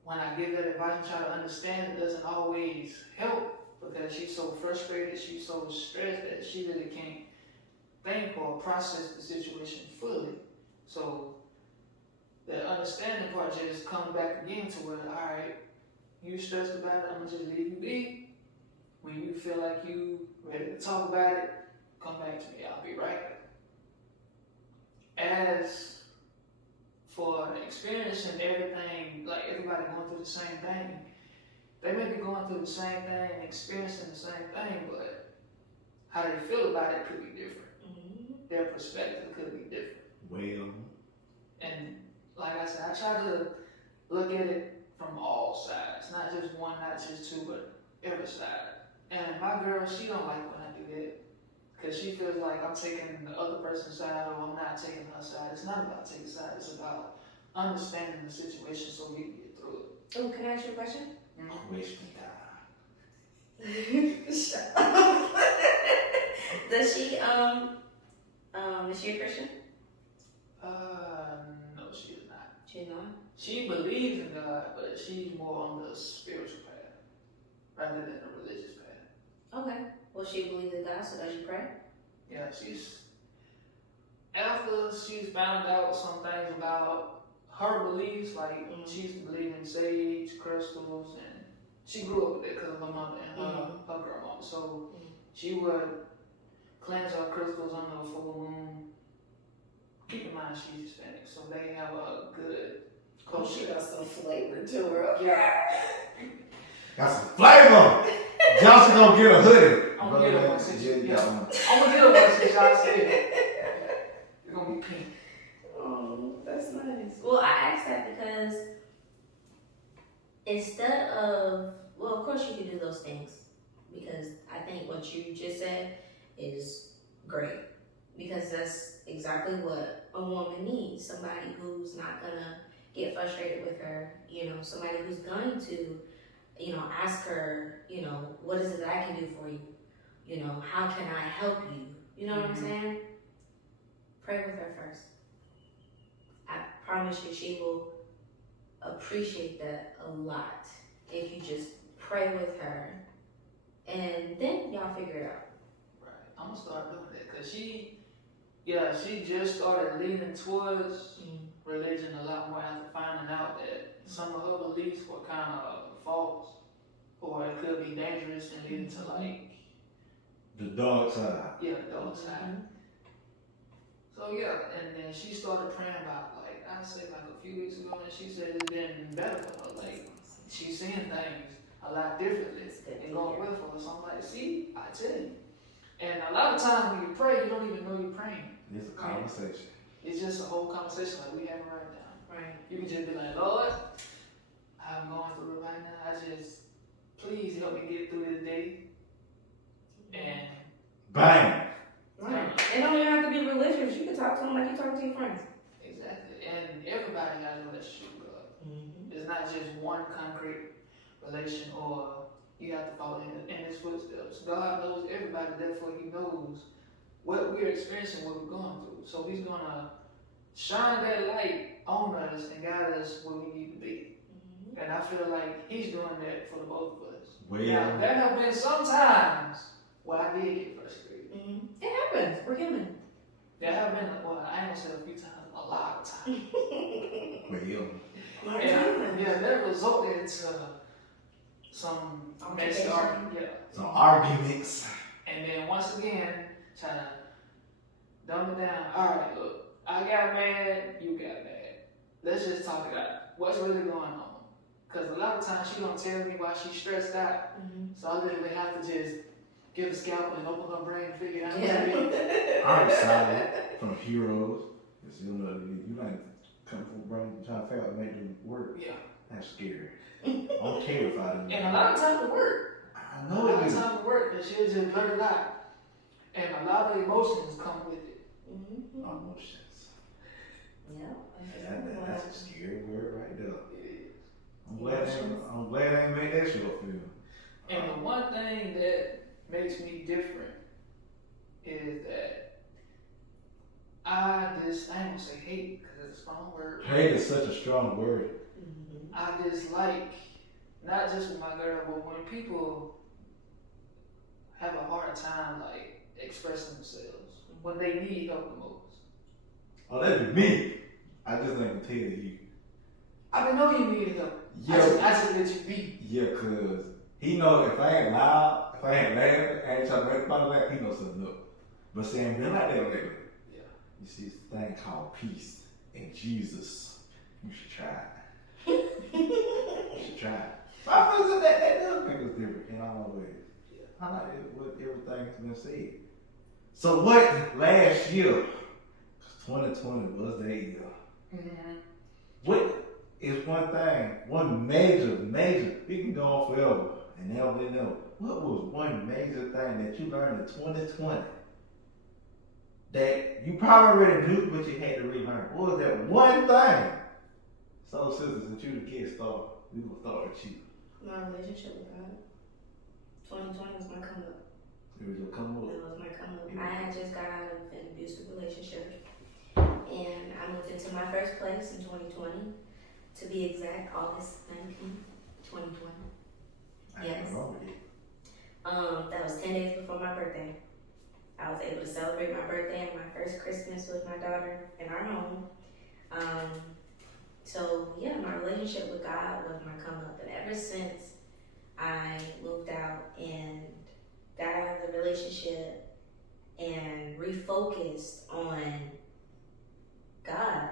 when I give that advice and try to understand, it doesn't always help because she's so frustrated, she's so stressed that she really can't think or process the situation fully. So that understanding part just comes back again to where, all right, you stressed about it, I'm gonna just leave you be. When you feel like you ready to talk about it, come back to me, I'll be right back. As for experiencing everything, like everybody going through the same thing, they may be going through the same thing and experiencing the same thing, but how they feel about it could be different. Their perspective could be different. Well. And like I said, I try to look at it from all sides, not just one, not just two, but every side. And my girl, she don't like when I do that because she feels like I'm taking the other person's side or I'm not taking her side. It's not about taking sides, it's about understanding the situation so we can get through it. Oh, can I ask you a question? Question time. Shut up. Does she is she a Christian? No, she is not. She's not. She believes in God, but she's more on the spiritual path rather than the religious path. Okay. Well, she believes in God, so does she pray? Yeah, after she's found out some things about her beliefs, like she used to believe in sage, crystals, and she grew up with it because of her mother and her grandmother. So she would cleanse her crystals under the full moon. Keep in mind she's Hispanic, so they have a good culture. She got some flavor to her. Yeah. Got some flavor! Johnson gonna get a hoodie. I'm gonna get her one since Yeah, you you got one. I'm gonna get her one since y'all said it. It's gonna be pink. Oh, that's nice. Well, I asked that because instead of, well, of course you can do those things because I think what you just said is great because that's exactly what a woman needs. Somebody who's not gonna get frustrated with her, somebody who's going to, ask her, what is it that I can do for you? How can I help you? You know what I'm saying? Pray with her first. I promise you she will appreciate that a lot if you just pray with her and then y'all figure it out. Right. I'm gonna start doing that because she just started leaning towards religion a lot more after finding out that some of her beliefs were kind of false or it could be dangerous and leading to like the dark side. Yeah, the dark side. So yeah, and then she started praying about I say a few weeks ago, and she said it's been better for her. Like she's seeing things a lot differently and going well for her. So I'm like, see, I tell you. And a lot of times when you pray, you don't even know you're praying. It's a conversation. It's just a whole conversation like we have right now. Right. You can just be like, Lord, I'm going through it right now. Please help me get through this day. And bang. Right. It don't even have to be religious. You can talk to them like you talk to your friends. Exactly. And everybody has a relationship with God. relation, or you have to follow in his footsteps. God knows everybody, therefore he knows what we're experiencing, what we're going through. So he's gonna shine that light on us and guide us where we need to be. And I feel like he's doing that for the both of us. Well, Now, there have been some times where I did get frustrated. It happens. We're human. There have been, well, I ain't gonna say a few times, a lot of times. well, And that resulted into some messy argument. Yeah. some arguments. And then once again, trying to dumb it down. Alright, look, I got mad, you got mad. Let's just talk it out. What's really going on? Because a lot of times she don't tell me why she's stressed out. So I literally have to just give a scalpel and open her brain and figure it out. Yeah. I'm excited from Heroes. It's, you know, you like come from brain trying to figure out how to make them work. Yeah. That's scary. I don't care if I do. And a lot of time to work. I A know lot it of is. time to work, and she'll just blurt it out. And a lot of emotions come with it. Emotions. Yeah. That's a scary word right there. It is. I'm glad I ain't made that short film. And the one thing that makes me different is that I ain't gonna say hate because it's a strong word. Hate is such a strong word. I dislike, not just with my girl, but when people have a hard time like expressing themselves when they need help the most. Oh, that'd be me. I just ain't tell you. I know you need help. Yeah. I just let you be. Yeah, cause he know if I ain't loud, if I ain't laughing, I ain't trying to make anybody laugh, he knows something up. But see, I ain't been like that lately. Yeah. You see this thing called peace and Jesus. You should try it. You should try it. I feel that does make us different in all ways. Yeah. I like what everything has been said. So what last year, 2020 was that year. Mm-hmm. What is one major, we can go on forever and never know. What was one major thing that you learned in 2020 that you probably already knew but you had to relearn? What was that one thing? So sisters, since you the kid star, we gonna start with you. My relationship with God. 2020 was my come up. It was your come up. It was my come up. I had just got out of an abusive relationship. And I moved into my first place in 2020. To be exact, August 19th, 2020. I ain't Yes. wrong with it. That was 10 days before my birthday. I was able to celebrate my birthday and my first Christmas with my daughter in our home. So yeah, my relationship with God was my come up. And ever since I moved out and got out of the relationship and refocused on God,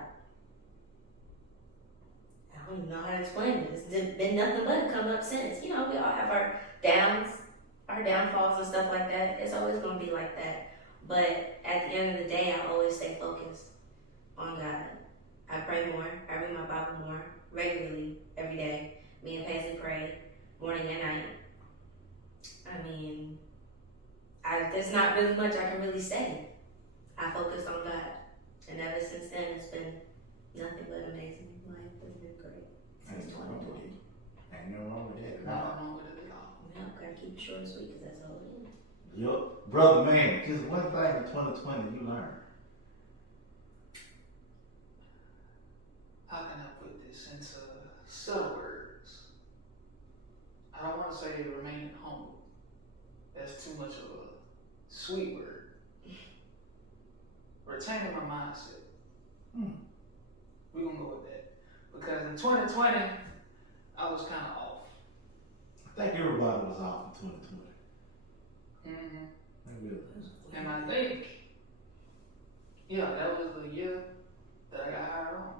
I don't even know how to explain it. It's been nothing but a come up since. You know, we all have our downs, our downfalls and stuff like that. It's always going to be like that. But at the end of the day, I always stay focused on God. I pray more. I read my Bible more regularly every day. Me and Paisley pray morning and night. I mean, there's not really much I can really say. I focused on God. And ever since then, it's been nothing but amazing. Life has been great since 2020. Ain't no wrong with that. Nothing wrong with it at all. Yeah, gotta keep it short and sweet because that's all it is. Yup. Brother man, just one thing in 2020 you learned. How can I put this into subtle words? I don't want to say remaining humble. That's too much of a sweet word. Retaining my mindset. We're going to go with that. Because in 2020, I was kind of off. I think everybody was off in 2020. Mm-hmm. I really. And I think, yeah, that was the year that I got hired on.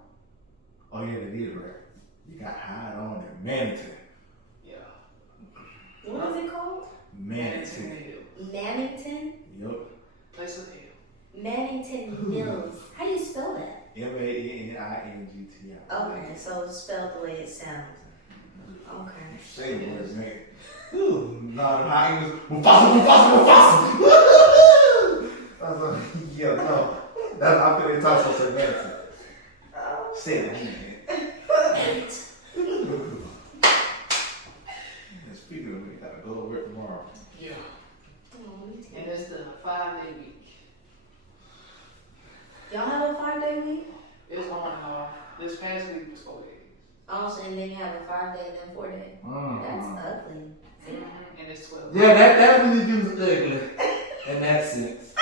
Oh yeah, that is right. You got hired on at Mannington. Yeah. What is it called? Mannington. Hills. Mannington? Yup. Place of hell. Mannington Mills. How do you spell that? Manningti. Okay, so it's spelled the way it sounds. Okay. Say the word, man. Ooh, no, the high English. Mufasa. I was like, yeah, no. That's I feel it talks so semantic. Say it, man. ugly. See? And it's 12. Yeah, that's when you was ugly. In that sense.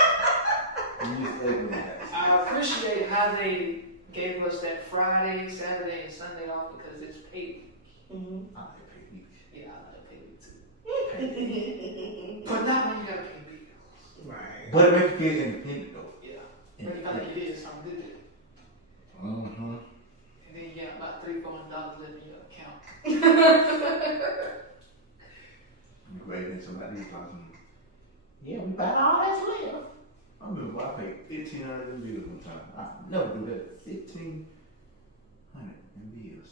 You was ugly in that sense. I appreciate how they gave us that Friday, Saturday, and Sunday off because it's paid. Mm-hmm. I like pay Yeah, I like paid too. week. But not when you gotta pay bills. Right. But it makes you feel independent though. Yeah. But you feel like it is something to do. Mm-hmm. And then you got about $300-$400 in your account. You wait until somebody these times. Yeah, we buy all that's left. I remember I paid $1,500 in bills one time. I never do that. $1,500 in bills.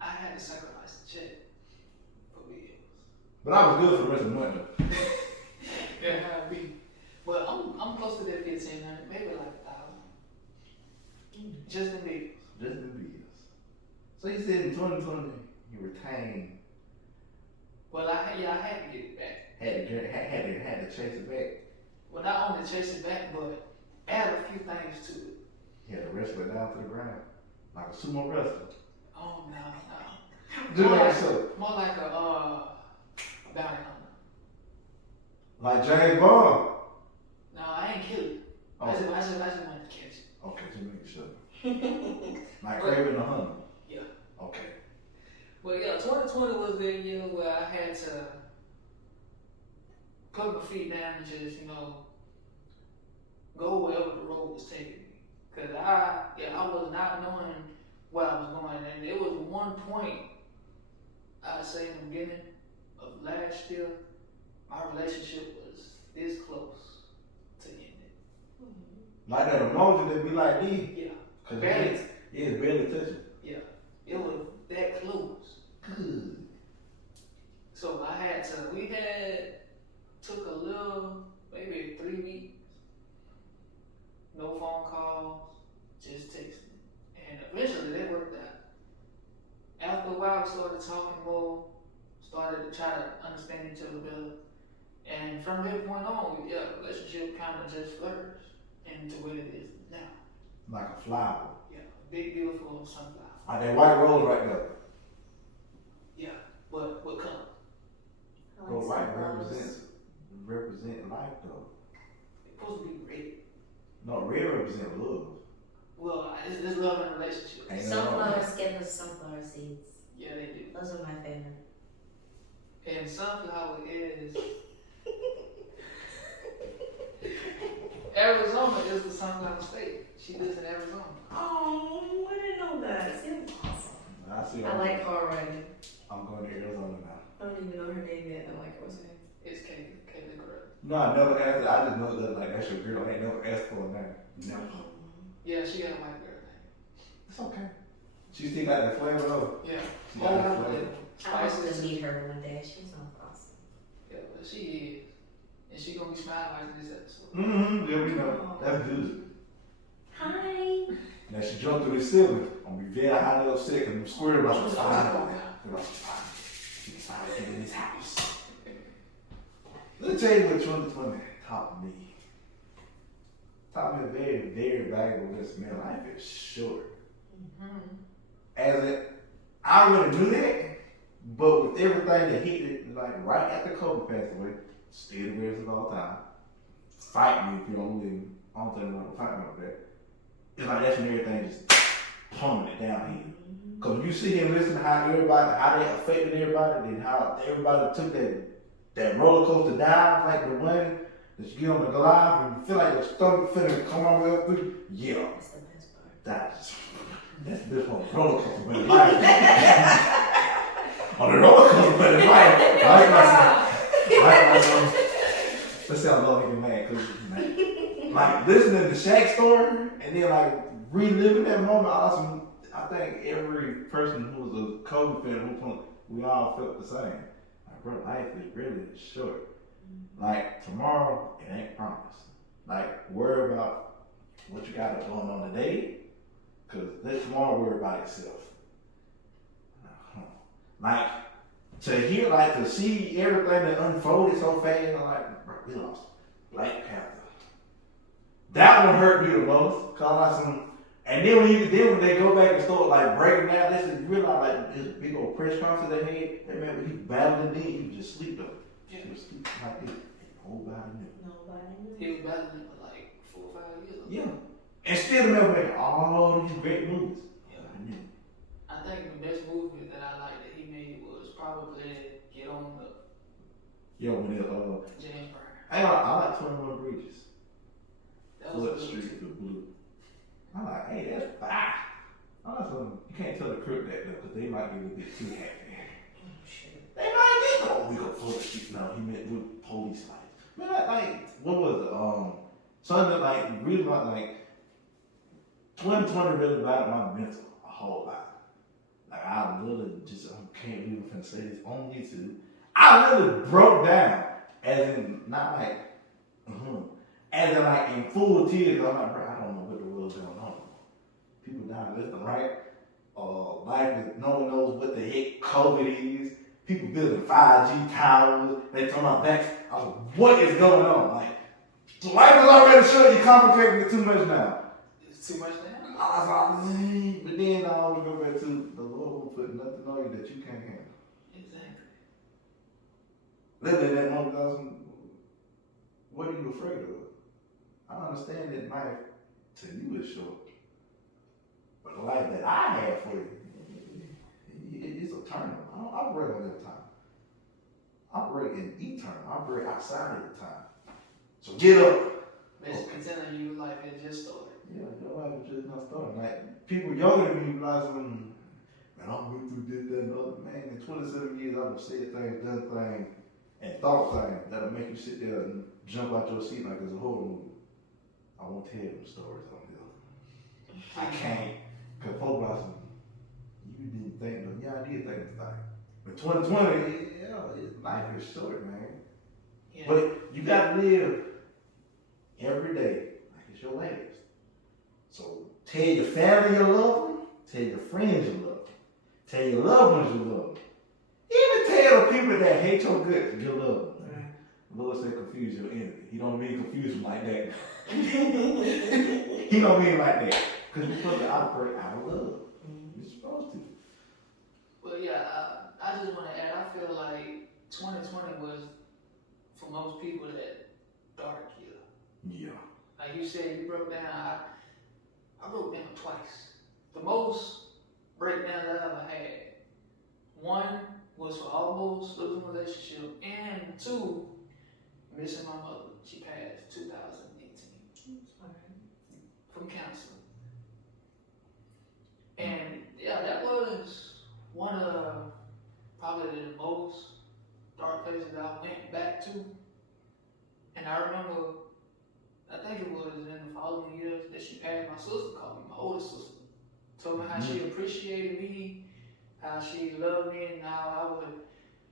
I had to sacrifice the check for bills. But I was good for the rest of the month though. Yeah, how it be. Well, I'm close to that 1,500, maybe like 1,000. Just in bills. Just in bills. So you said in 2020 you retained, Well, I had to get it back. had to chase it back. Well, not only chase it back, but add a few things to it. You had to wrestle it down to the ground. Like a sumo wrestler. Oh, no. Do More like like, so. more like a bounty hunter. Like James Bond. No, I ain't kill it. I just wanted to catch it. Okay, just make sure. Like Craven the Hunter. Yeah. Okay. Well, yeah, 2020 was the year where I had to put my feet down and just, go wherever the road was taking me. Cause I was not knowing where I was going, and there was one point, I'd say in the beginning of last year, my relationship was this close to ending. Like that emoji that be like these. Yeah, Cause barely. it's barely touching. Yeah, it was that close. Good. So we took a little, maybe 3 weeks, no phone calls, just texting. And eventually they worked out. After a while, we started talking more, started to try to understand each other better. And from that point on, relationship kind of just flourished into what it is now. Like a flower. Yeah, big, beautiful sunflower. Like that white rose right there. Yeah, but what color? But white represent life though. It's supposed to be red. No, red represent love. Well, it's love and relationship. Ain't no Sunflowers give us sunflower seeds. Yeah, they do. Those are my favorite. And sunflower is Arizona is the sunflower state. She lives in Arizona. Oh, I didn't know that. It's awesome. I see. I like car riding. I'm going to Arizona now. I don't even know her name yet. I like her name. It's Kaylee Girl. No, I never asked. I just know that like that's your girl. I ain't never asked for a name. Never. Yeah, she got a white girl It's okay. She still got that flavor though. name. Yeah. She got that flavor. I want to Spices. meet her one day. She sounds awesome. Yeah, but she is. And she gonna be smiling like this episode. Mm-hmm. Yeah, we know. That's good. Hi. Now she jumped through the ceiling. I'm gonna be very highly upset because I'm squirting about She's some fine. fine. She's fine in this house. Let me tell you what 2020 taught me. Taught me a very, very valuable lesson. Man, life is short. Mm-hmm. I already knew that, but with everything that hit it, like right after Kobe passed away, still the greatest of all time. Fight me if you don't believe me. I don't think I'm gonna fight me over that. It's like that's when everything just plummeted downhill. Cause you see him listen to how they affected everybody, then how everybody took that roller coaster down, like the one that you get on the glide and you feel like your stomach finna come all the way up through. Yeah, That's the best part. that's this one roller coaster but in life. On the roller coaster but in life. I like myself. Let's see how long he can mad, cause like listening to Shaq's story and then like reliving that moment. I think every person who was a Kobe fan, we all felt the same. Like, bro, life is really short. Like tomorrow, it ain't promised. Like worry about what you got going on today, cause let tomorrow worry about itself. Like to see everything that unfolded so fast, I'm like, bro, we lost Black Panther. That one hurt me the most, cause And then when they go back and start like breaking down this, and you realize like this big old press conference they had. They remember he battling then he was just sleep though. Yeah. He was sleep like this. Whole body knew. Nobody knew. He was battling for like 4 or 5 years. Yeah. And still remember making all these great movies. Yeah. I knew. I think the best movie that I liked that he made was probably Get On Up, Yeah, when they James Brown. I like 21 Bridges. That was Flood a good Street too. with Blue. I'm like, hey, that's fire. I like something. You can't tell the crib that though, because they might be a little bit too happy. Oh, shit. They might be. Oh, we go Flood Street now. He met with police lights. Man, like, what was it? Something like really like 2020 really about my mental a whole lot. Like I really just can't believe I'm finna say this on YouTube. I really broke down, as in not like, as in like in full tears. I'm like, bro, I don't know what the world's going on. People dying left and right. Life is no one knows what the heck COVID is. People building 5G towers. They talking about vaccines. I was like, what is going on? Like, life is already sure you're complicating it too much now. It's too much now. I was like, but then I always go back to the Lord will put nothing on you that you can't handle. Exactly. Living in that moment, what are you afraid of? I understand that life to you is short, but the life that I have for you, it's eternal. I don't operate on that time. I operate in eternal. I operate outside of the time. So get up. Basically telling you life had just started. Yeah, your life is just not starting. Like, people younger than me realize, man, I went through this, that, and the other. Man, in 27 years, I've said things, done things, and thought things that'll make you sit there and jump out your seat like it's a horror movie. I won't tell them stories on here. I can't, because folks are like, you didn't think, but yeah, I did think this thing. But 2020, life is short, man. Yeah. But you gotta live every day like it's your last. So tell your family you love them, tell your friends you love them, tell your loved ones you love them. Even tell the people that hate your guts you love them. Man. The Lord said confuse your enemy. He don't mean confuse them like that. He don't mean like that. Because we're supposed to operate out of love. We're supposed to. Well, yeah, I just want to add, I feel like 2020 was, for most people, that dark year. Yeah. Like you said, you broke down. I broke down twice. The most breakdowns I ever had. One was for almost losing a relationship, and 2, missing my mother. She passed 2018 from cancer. And yeah, that was one of probably the most dark places that I went back to. And I remember, I think it was in the following years that she passed, my sister called me, my older sister. Told me how she appreciated me, how she loved me, and how I would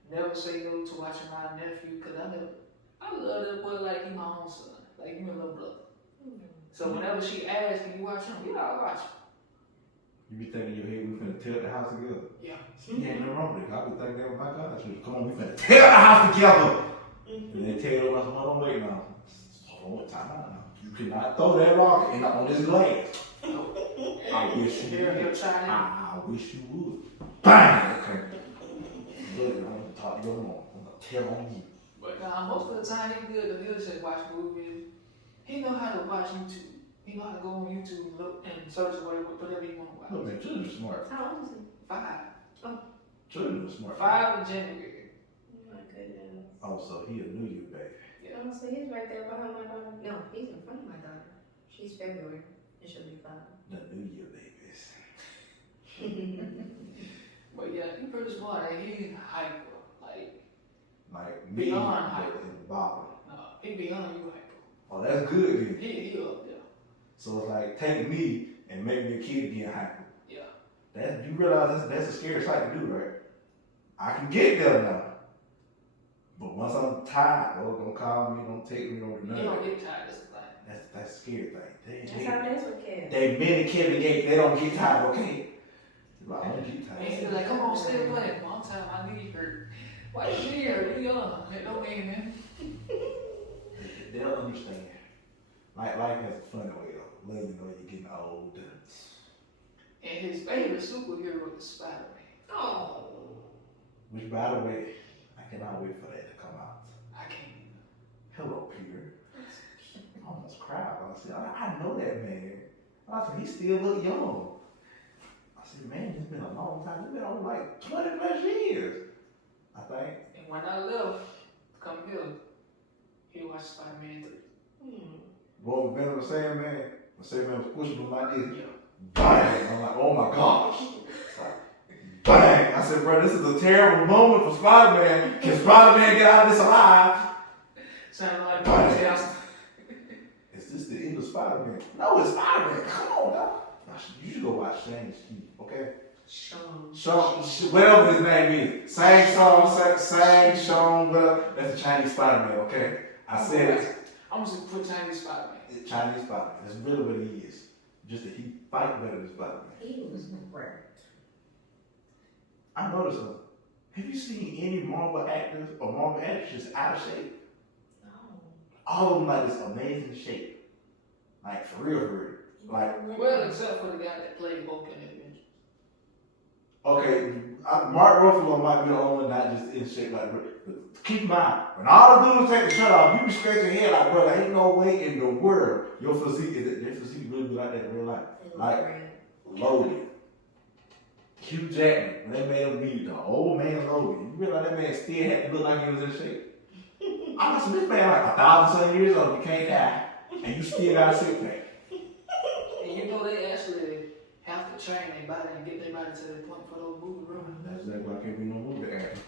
never say no to watching my nephew, because I love that boy like he my own son, like he my little brother. So whenever she asked, can you watch him? Yeah, I'll watch him. You be thinking in your head, we finna tear the house together. Yeah. See, ain't nothing wrong with it. I be thinking that, my God, come on, we finna tear the house together. And they tear it up, I'm like, wait now. Hold on, time out now. You cannot throw that rock on this glass. I wish you would. I wish you would. Bang! Okay. Look, I'm gonna talk to your mom. I'm gonna tear on you. But most of the time he good, because he'll just watch movies. He know how to watch YouTube. He know how to go on YouTube and look and search whatever he want to watch. Look, man, children are smart. How old is he? 5. Children are smart. 5 in January. Oh my goodness. Oh, so he a New Year baby. Yeah. Oh, so he's right there behind my daughter. No, he's in front of my daughter. She's February. It should be 5. The New Year babies. But yeah, he pretty smart. And he's hyper. Like me Beyond hyper. and Baba. No, he beyond you hyper. Oh, that's good then. He up there. So it's like take me and make me a kid being hyper. Yeah. That you realize that's a scary sight to do, right? I can get there now. But once I'm tired, don't call me, don't take me, don't do You nothing. don't get tired. That's the thing. That's a scary thing. That's how it is with kids. They many Kevin Gates, they don't get tired, okay? Like, I don't get And he's tired. like, come on, stay playing. One time my knee hurt. Why your knee hurt? You young. It don't mean man. They'll understand. Like life has a funny way of letting you know you're getting old. And his favorite superhero is Spider-Man. Oh. Which, by the way, I cannot wait for that to come out. I can't. Hello, Peter. I almost cried. I said, I know that man. I said, he still look young. I said, man, it's been a long time. It's been over like 20 plus years, I think. And when I left to come here, he watched Spider-Man 3. Boy, the man was saying, man, the same man was pushing him like this. Yeah. Bang! I'm like, oh my gosh. Bang! I said, bro, this is a terrible moment for Spider-Man. Can Spider-Man get out of this alive? Sounded like Bang. Bob Johnson. Is this the end of Spider-Man? No, it's Spider-Man. Come on, dog. You should go watch Shang-Chi, okay? Sean, whatever his name is. Sang Sean, whatever. That's the Chinese Spider-Man, okay? I said it. I'm just gonna put Chinese Spider-Man. Chinese Spider-Man. That's really what he is. Just that he fight better than Spider-Man. He was great. I noticed something. Have you seen any Marvel actors or Marvel actresses out of shape? No. All of them like this amazing shape. Like for real, for real. Like, Well, except for the guy that played Hulk in Avengers. okay, Mark Ruffalo might be the only one not just in shape like Rick. But keep in mind, when all the dudes take the shirt off, you be scratching your head like, bro, there ain't no way in the world your physique really be like that in real life. Like Logan, Hugh Jackman, when they made him be the old man Logan, you realize that man still had to look like he was in shape. I said, this man like 1,000 years old, you can't die, and you still got a six pack. And you know they actually have to train their body and get their body to the point for those movie roles. That's exactly why I can't be no movie actor.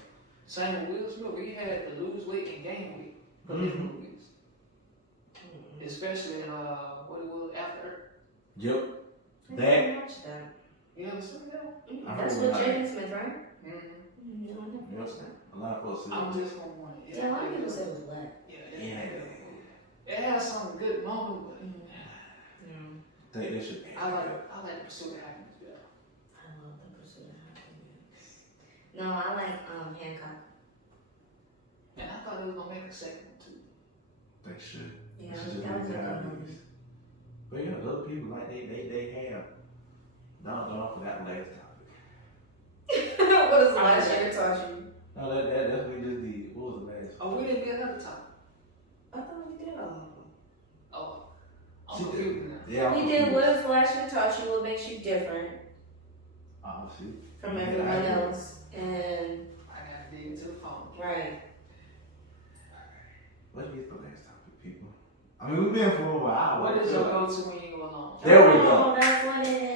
Same with Will Smith. He had to lose weight and gain weight for his movies. Especially what it was After. Yep. I That. didn't watch that. You ever seen that one? I That's heard with about Jaden Smith, right? Mm-hmm. No, I never watched that. A lot of folks see I'm just gonna want it. Yeah, a lot of people said it was black. It has some good moments, but they should. I like the Pursuit of Happiness better. I love the Pursuit of Happiness. No, I like Hancock. And I thought it was gonna make a second one too. They should. Yeah, This is that was a really good how it movie. is. But yeah, other people like they have. No, for that last topic. What is the last year taught you? No, that's what we just did. What was the last? Oh, we didn't get another topic. I thought we did all of them. Oh, I'm She confused now. Yeah. We did what is the last year taught you, what makes you different Oh, see. from Yeah, everyone I agree. else. And, I gotta dig into the phone. right. What is the last topic, people? I mean, we've been for over an hour. What is your go-to when you go alone? There we go. Oh, that's what it is.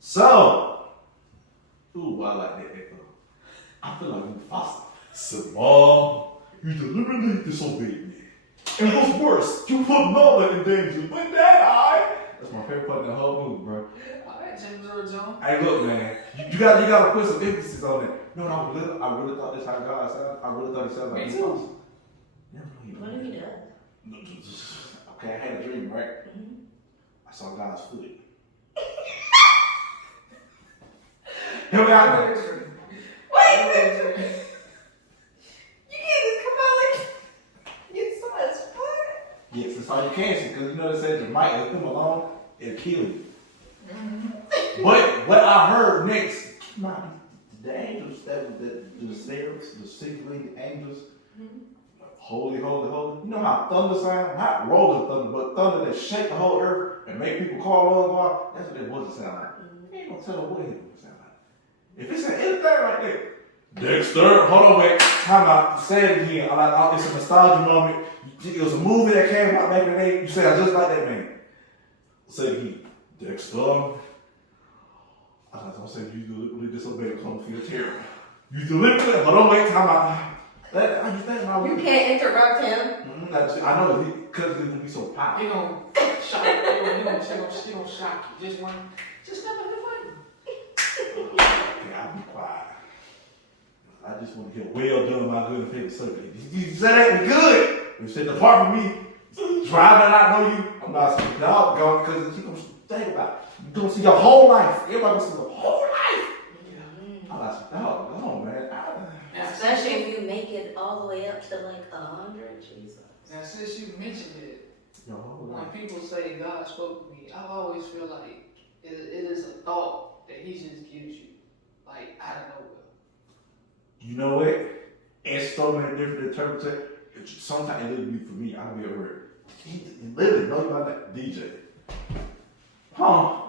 So, ooh, I like that echo. I feel like Mufasa. So, Mom, you deliberately disobeyed me. And what's worse, you put Nala in danger. But that's my favorite part of the whole movie, bro. Alright, James Earl Jones. Hey, look, man, you gotta put some emphasis on that. No, I really thought that's how God sounded. I really thought he sounded like Me Mufasa. too. Yeah, What if he does? Okay, I had a dream, right? Mm-hmm. I saw God's foot. Here we are. Wait, you can't just come out like you so much fun. Yes, that's all you can see, because you know they said the mic, if them alone, it'll kill you. But what I heard next, the angels, the seraphs, the six-winged angels, holy, holy, holy. You know how thunder sound? Not rolling thunder, but thunder that shake the whole earth and make people call on God. That's what it was to sound like. You ain't gonna tell them what it would sound like. If it said anything like that, Dexter, hold on, wait, time out, say it again. It's a nostalgia moment. It was a movie that came out back in the day. You say I just like that man. Say it again. Dexter. I don't say you deliberately disobeyed because I'm gonna feel terrible. You deliberately, hold on, wait, time out. That, I understand my You can't interrupt him. I know, because he's gonna be so powerful. He gonna shock you. He gonna shock you. Just never the fun. Okay, I'll be quiet. I just want to hear well done, my good and faithful servant. You said that was good. You said depart from me. Try to not know you. I'm not saying dog going because you gonna think about it. You gonna see your whole life. Everybody gonna see your whole life. I'm not saying dog. Come on, man. Especially if you make it all the way up to like 100, Jesus. Now, since you mentioned it, Your whole When life. people say God spoke to me, I always feel like it is a thought that He just gives you, like out of nowhere. You know what? It's so many different interpretations. Sometimes it literally be for me. I'll be at work. He literally know about that DJ. Huh?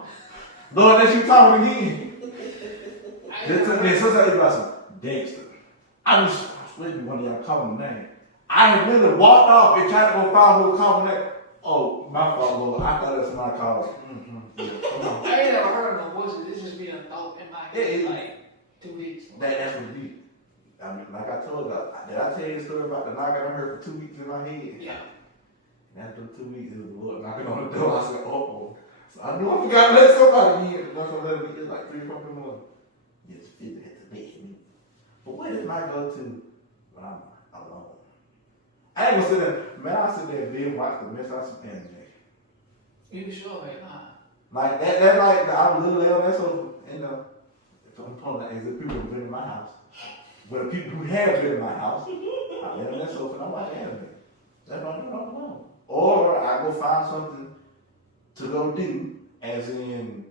Lord, let you talk again. Then sometimes it's about some gangster. I was waiting one of y'all calling the name. I really walked off and tried to go find who was calling that. Oh, my fault, Lord. I thought it was my call. Yeah, come on. I ain't never heard no voices. It's just being a thought in my head, like 2 weeks. That's what it be. I mean, like I told you, did I tell you the story about the knocking I heard for 2 weeks in my head? Yeah. And after 2 weeks, it was the Lord knocking on the door. I said, oh. So I knew I forgot to let somebody in. Once I let him in, like 3 or 4 in the morning. Yes, it had to make me. But where did I go to when I'm alone? I ain't gonna sit there, man, I sit there and binge watch the mess out some anime. You sure, man? Nah. Like, that's like, I was literally on that sofa, you know, if I'm pulling that, as if people have been in my house. But the people who have been in my house, I lay on that sofa and I watch anime. That's what I do all alone. Or I go find something to go do, as in,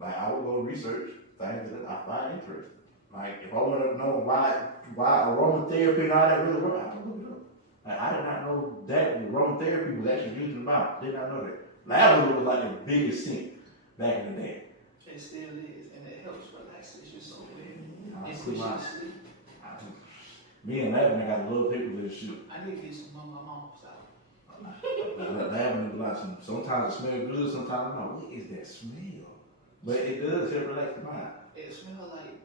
like, I will go research things that I find interesting. Like, if I want to know why aromatherapy and all that really work, I can look it up. Like, I did not know that aromatherapy was actually used in the mouth. Did not know that. Lavender was like the biggest scent back in the day. It still is, and it helps relaxation so well. I It see pushes my- you to sleep. Me and Lavender got a little bit relationship. I need to get some of my mom's out. Lavender, like sometimes it smells good, sometimes I'm like, what is that smell? But it does help relax the mind. It smells like,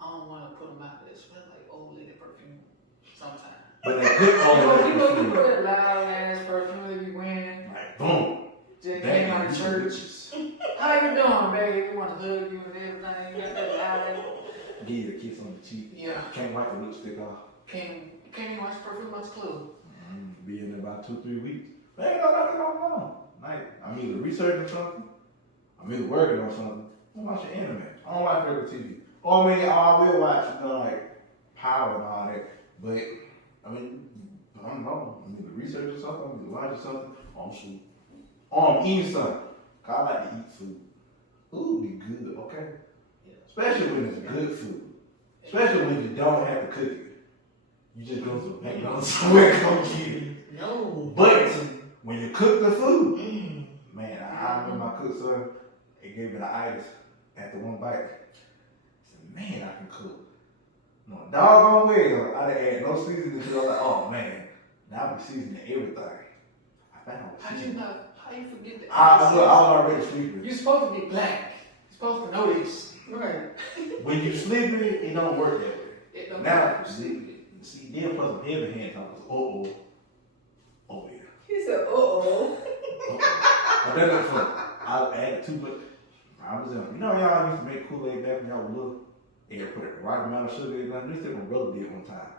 I don't want to put them out there. It smells like old lady perfume sometimes. But that good You know, you old put that loud ass perfume that you wearing. like boom. Just Dang, came out of you church. bitches. How you doing, baby? We want to hug you and everything. You got that loud. Give you a kiss on the cheek. Yeah. Can't wipe the lipstick off. Can't even watch perfume out the club. Be in there about 2-3 weeks. But ain't got nothing going on. Like, I'm either researching something, I'm either working on something, I'm watching anime. I don't watch regular TV. Or I mean, I will watch, you know, like Power and all that. But, I mean, I don't know. I'm either researching something, I'm either watching something, or I'm sleeping. Or I'm eating something. 'Cause I like to eat food. Food be good, okay? Yeah. Especially when it's good food. Especially when you don't have to cook it. You just go to McDonald's somewhere and go get it. No. But when you cook the food, Mm. man, I remember my cook son, it gave me the itis after one bite. I said, man, I can cook. No, doggone well, I didn't add no seasoning to it. I was like, oh man, now I be seasoning everything. I found How you not? How you forget that? I was already sleeping. You're supposed to be black. You're supposed to know this. Right. When you sleeping, it don't work that way. It don't Now, matter if you sleep. see, then put some heavy hands on us. Oh yeah. He said, uh-oh. But that's not fun. I added too much. I was you know y'all used to make Kool-Aid back when y'all were little? And put the right amount of sugar in it. At least my brother did one time.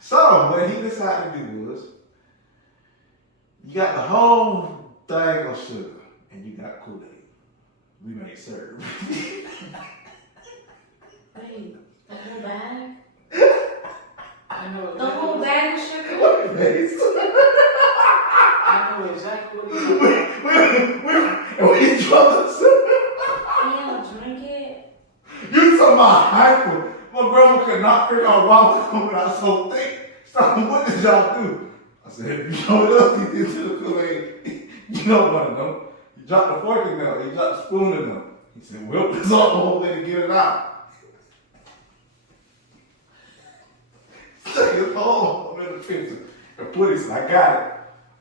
So what he decided to do was, you got the whole thing of sugar and you got Kool-Aid. We made syrup. Wait, the whole bag? I know The whole exactly. bag of sugar? We made syrup. I know exactly what he's talking about. And we drunk the syrup. You don't drink it? You talking about hyper. My grandma could not figure out why I was coming out so thick. So what did y'all do? I said, you know what else he did to the Kool-Aid? You don't want to know. He dropped the fork in there. He dropped the spoon in there. He said, well, this all the whole way to get it out. Take it home. I'm in the picture. And put it, said, I got it.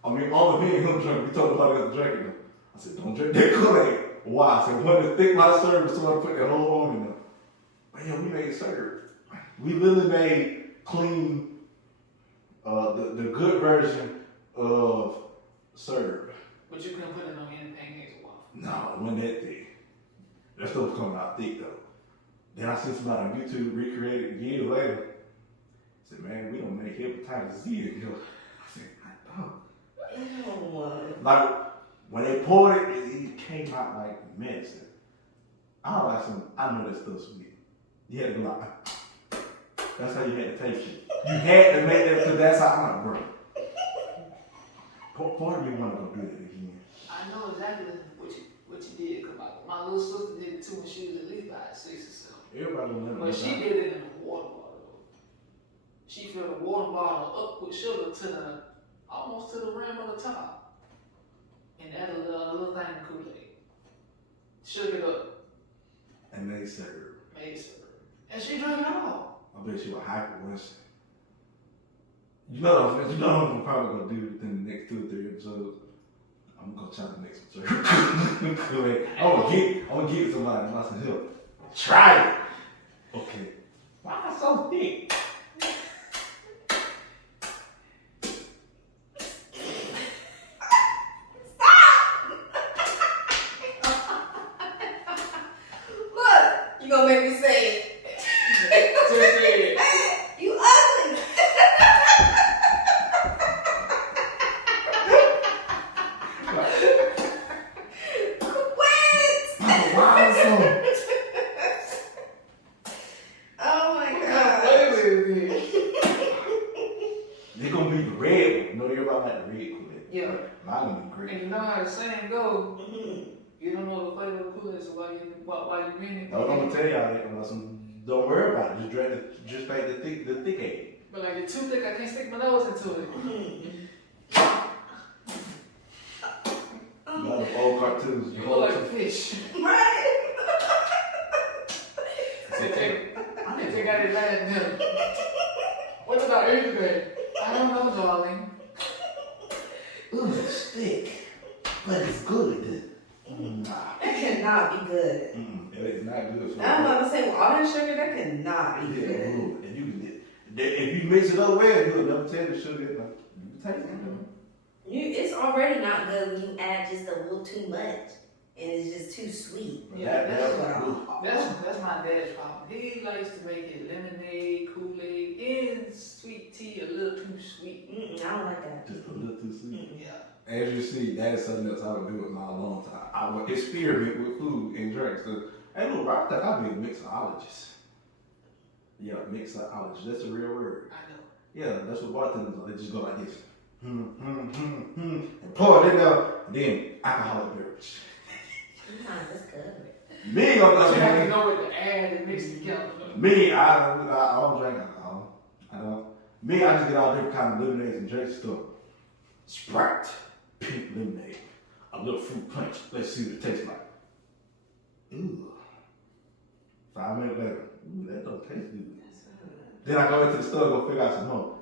I mean, all the me and him drank. We told nobody else drinking it. I said, don't drink that Kool-Aid. Why? I said, when to thick my syrup, so I put that whole on in there. Man, we made syrup. We literally made clean, the good version of syrup. But you couldn't put it on any pancakes or waffles. No, it wasn't that thick. That stuff was coming out thick though. Then I seen somebody on YouTube recreate it years later. I said, man, we don't make hepatitis Z in here. I said, oh. Ew. Like, when they poured it, it came out like medicine. I don't like some, I know that stuff's sweet. You had to go like, that's how you had to taste it. You had to make that, because that's how I'm like, bro. part of me want to go do that again. I know exactly what you did. Cause my little sister did it too when she was at least about 6 or 7. Everybody will But she did it in a water bottle. She filled a water bottle up with sugar to almost to the rim of the top, and added a little thing of Kool-Aid. Shook it up, And they serve. made syrup, and she drank it all. I bet you a hyper once. You know what I'm probably gonna do within the next 2 or 3 episodes. I'm gonna try the next one. I'm gonna get somebody and I said, "Here, try it." Okay. Why so thick? Look, you gonna make me say it. Just said, You ugly. Quit. Why so? Oh my what kind of god. flavor is this? They're gonna be the red one. You know everybody like the red Kool-Aid. Yeah. Mine gonna be great. And you know how the saying go, you don't know the flavor of the Kool-Aid, so why you mean it? I'm gonna tell y'all that unless don't worry about it. Just drink the thick egg. But like it's too thick, I can't stick my nose into it. A lot of old cartoons. You look like a fish. Right. They got it last dinner. What did I eat today? I don't know, darling. Ooh, it's thick, but it's good. Nah. That cannot be good. It is not good. For I'm about to say, with all that sugar, that cannot be Yeah, good. ooh, and you can if you mix it up well, you'll never tell the sugar. You can taste it. It's already not good when you add just a little too much, and it's just too sweet. But Yeah, that's That's my dad's problem. He likes to make it lemonade, Kool-Aid, and sweet tea a little too sweet. I don't like that. just a little too sweet. Yeah. As you see, that is something else I would do in my long time. I would experiment with food and drinks. So, hey, look, I think I'd be a mixologist. Yeah, mixologist. That's a real word. I know. Yeah, that's what bartenders are. They just go like this. And pour it in there, and then alcoholic beverage. That's good. Me, on the But other you have to hand, know what to add and mix it together. me, I don't drink alcohol. I don't. Me, I just get all different kind of lemonades and drinks stuff. Sprite, pink lemonade, a little fruit punch. Let's see what it tastes like. Ooh. 5 minutes later, ooh, that don't taste good. Then I go into the store, go figure out some more.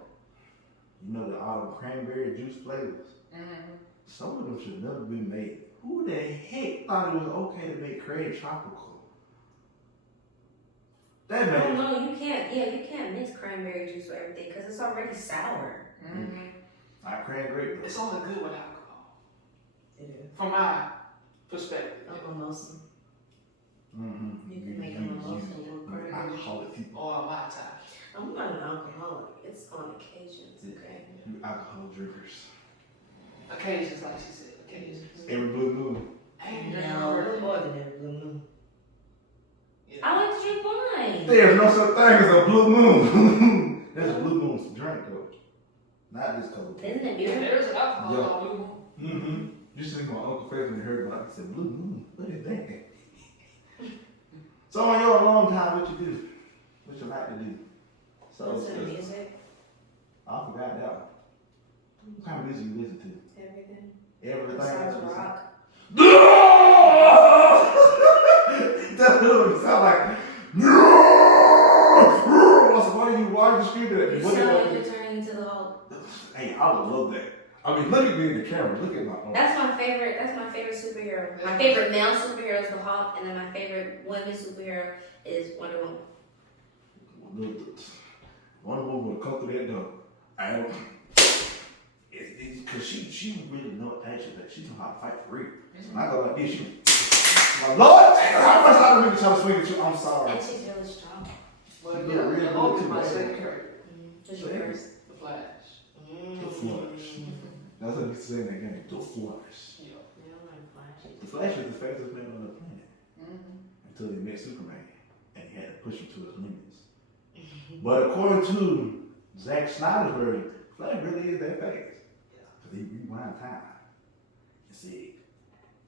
You know the autumn cranberry juice flavors. Mm-hmm. Some of them should never be made. Who the heck thought it was okay to make Craig tropical? That I don't man. know. You can't mix cranberry juice with everything because it's already sour. Mm-hmm. Not cranberry. It's only good with alcohol, It is. from my perspective. A mimosa. Mm-hmm. You can make a mimosa with cranberry. Alcoholic people. Or my tie. I'm not an alcoholic. It's on occasions, okay? You alcohol drinkers. Occasions, like she said. Occasions. Every blue moon. Hey, you No, drink it's more than every blue moon. Yeah. I like to drink wine. There's no such thing as a blue moon. There's a blue moon to drink though. Not this color. Isn't it Yeah, beer? there is alcohol Yeah. on blue moon. Mm-hmm. You should think my Uncle Fez when he heard about it. He said, blue moon? What is that? So on your alone time, what you do? What you like to do? So Listen to music. I forgot that one. What kind of music you listen to? Everything. Everything. Besides else? rock. That's what it sound like. Why are you screaming at me? You What sound is like you're turning into the Hulk. Hey, I would love that. I mean, look at me in the camera. Look at my arm. That's my favorite superhero. My favorite male superhero is the Hulk, and then my favorite women superhero is Wonder Woman. Wonder Woman would come through that door. I don't. It's because she really know actually that she know how to fight for real. So I go like this, my Lord, how much I don't try to swing at you? I'm sorry. And she's really strong. But She yeah, look really the Hulk good is my too, second right? character. Who's your first? The Flash. The Flash. That's what he said in that game. The Flash. Yeah. Yeah, I'm like Flash. The Flash was the fastest man on the planet Mm-hmm. until he met Superman, and he had to push him to his limits. But according to Zack Snyder's version, Flash really is that fast. Yeah. Because he rewind time. You see,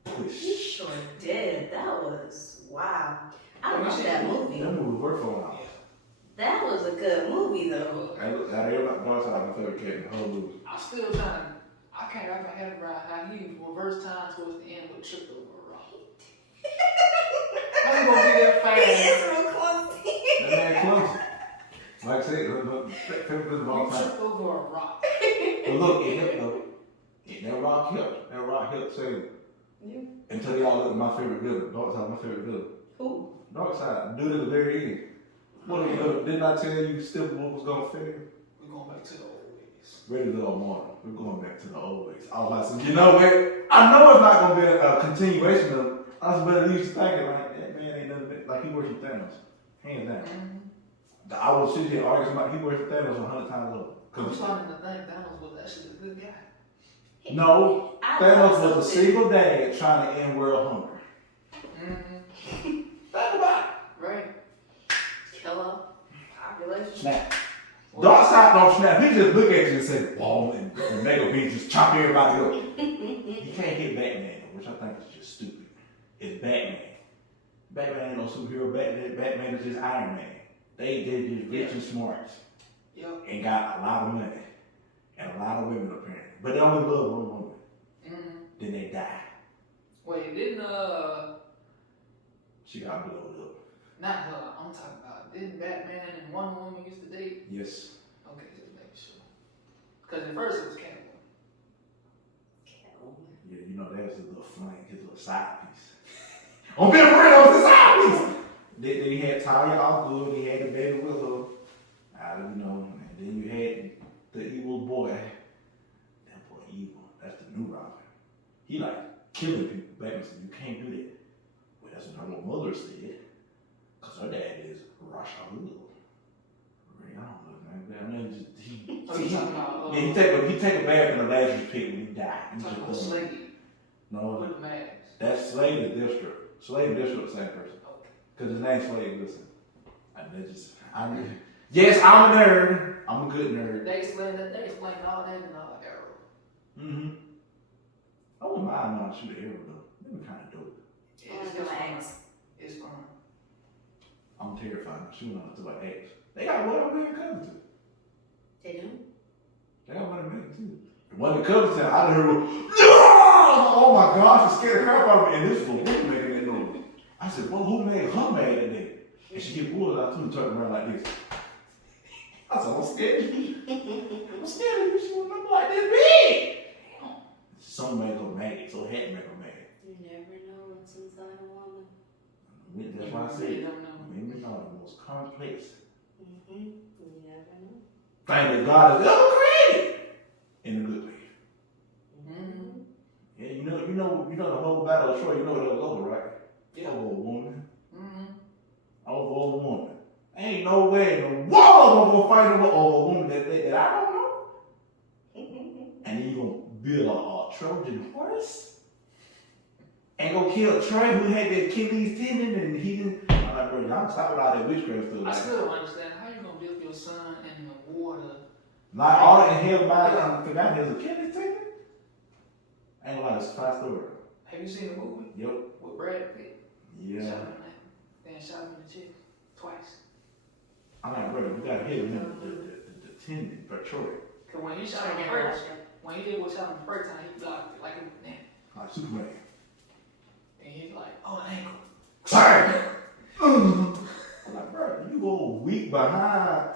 He push. sure did. That was wow. I Let me love see. that movie. That movie worked for a while. That was a good movie though. I look, out of everybody, Dark Side, my favorite character in the whole movie. I'm still trying to. I can't wrap my head around how he reversed time towards the end with tripped over a rock. How you gonna be that He fast? is real clumsy. That man clumsy. Like I said, favorite film of all You time. tripped over a rock. But look, it helped though. That rock helped. That rock helped save. You? Until y'all look at my favorite villain. Dark Side, my favorite villain. Who? Dark Side, dude at the very end. What didn't I tell you Steppenwolf was gonna fail? We're going back to the old ways. Ready little morning. We're going back to the old ways. I was like, you know what? I know it's not gonna be a continuation of. I was better used to thinking like that man ain't nothing but- like he worshipped Thanos, hands down. Mm-hmm. I was sitting here arguing about he worshipped Thanos 100 times over. I'm starting to think Thanos was actually a good guy. No, I Thanos thought was a so, too. single dad trying to end world hunger. Mm-hmm. Think about Right. Kill off population. it. Snap. Dark Side don't snap. He just look at you and say, "Whoa," and Mega Bean just chop everybody up. You can't hit Batman, which I think is just stupid. It's Batman. Batman ain't no superhero. Batman is just Iron Man. They just rich and smart Yep. and got a lot of money and a lot of women apparently. But they only love one woman. Mm-hmm. Then they die. Wait, didn't She got blowed up. not her, I'm talking about, didn't Batman and Wonder Woman used to date? Yes. Okay, just making sure. Because at first it was Catwoman. Catwoman. Yeah, you know that was his little flank, his little side piece. On being real, that was his side piece. Then he had Talia al Ghul. He had the baby with her. And then you had the evil boy. That boy evil. That's the new Robin. He like killing people. Batman said, "You can't do that." Well, that's what her mother said. Cause her dad is Ra's al Ghul. I don't know, man. Oh, you talking about, Yeah, he take a bath in the Lazarus pit when he died. He talking about just doesn't- Slade No, with the mask. that's Slade and Deathstroke. Slade and Deathstroke the same person. Okay. Because his name's Slade Wilson. Yes, I'm a nerd. I'm a good nerd. They explained all that in Arrow. Mm-hmm. I wouldn't mind knowing shoot an arrow though. That'd be kind of dope. It's gonna fun. ask. It's fun. I'm terrified of shooting on it to like X. They got one of them covered too. They do? They got one of them too. The one that covered too, I done heard oh my gosh, it scared the crap out of me. And this was a woman making that noise. I said, well, who made her mad that day? And she get pulled out too and turned around like this. I said, I'm scared of you. I'm scared of you. She won't look like this big. Some make her mad, so it had to make her mad. You never know what's inside a woman. That's why I You said, don't know. women are the most complex Mm-hmm. You never know. thing that God has ever created in a good way. Mm-hmm. Yeah, you know the whole battle of Troy, you know what it was over, right? Yeah. Over a woman. Mm-hmm. Over a woman. Ain't no way in the world I'm gonna fight over a woman that I don't know. And then you gonna build a Trojan horse and go kill Troy who had the Achilles tendon and he didn't. I'm like, bro, y'all stop with all that witchcraft stuff. I Like, still don't understand how you gonna build your son in the water. like all that hell by I forgot his Achilles tendon. Ain't gonna lie, it's a 5-story. Have you seen the movie Yep. with Brad Pitt? Yeah. Shot him in then shot him in the chest twice. I'm like, brother, we gotta hit him the tendon for Troy. Cause when he shot I him the never first, watched it. when he did what shot him the first time, he blocked it like it was Like Superman. and he's like, oh, an ankle. Sorry. I'm like, bro, you go weak behind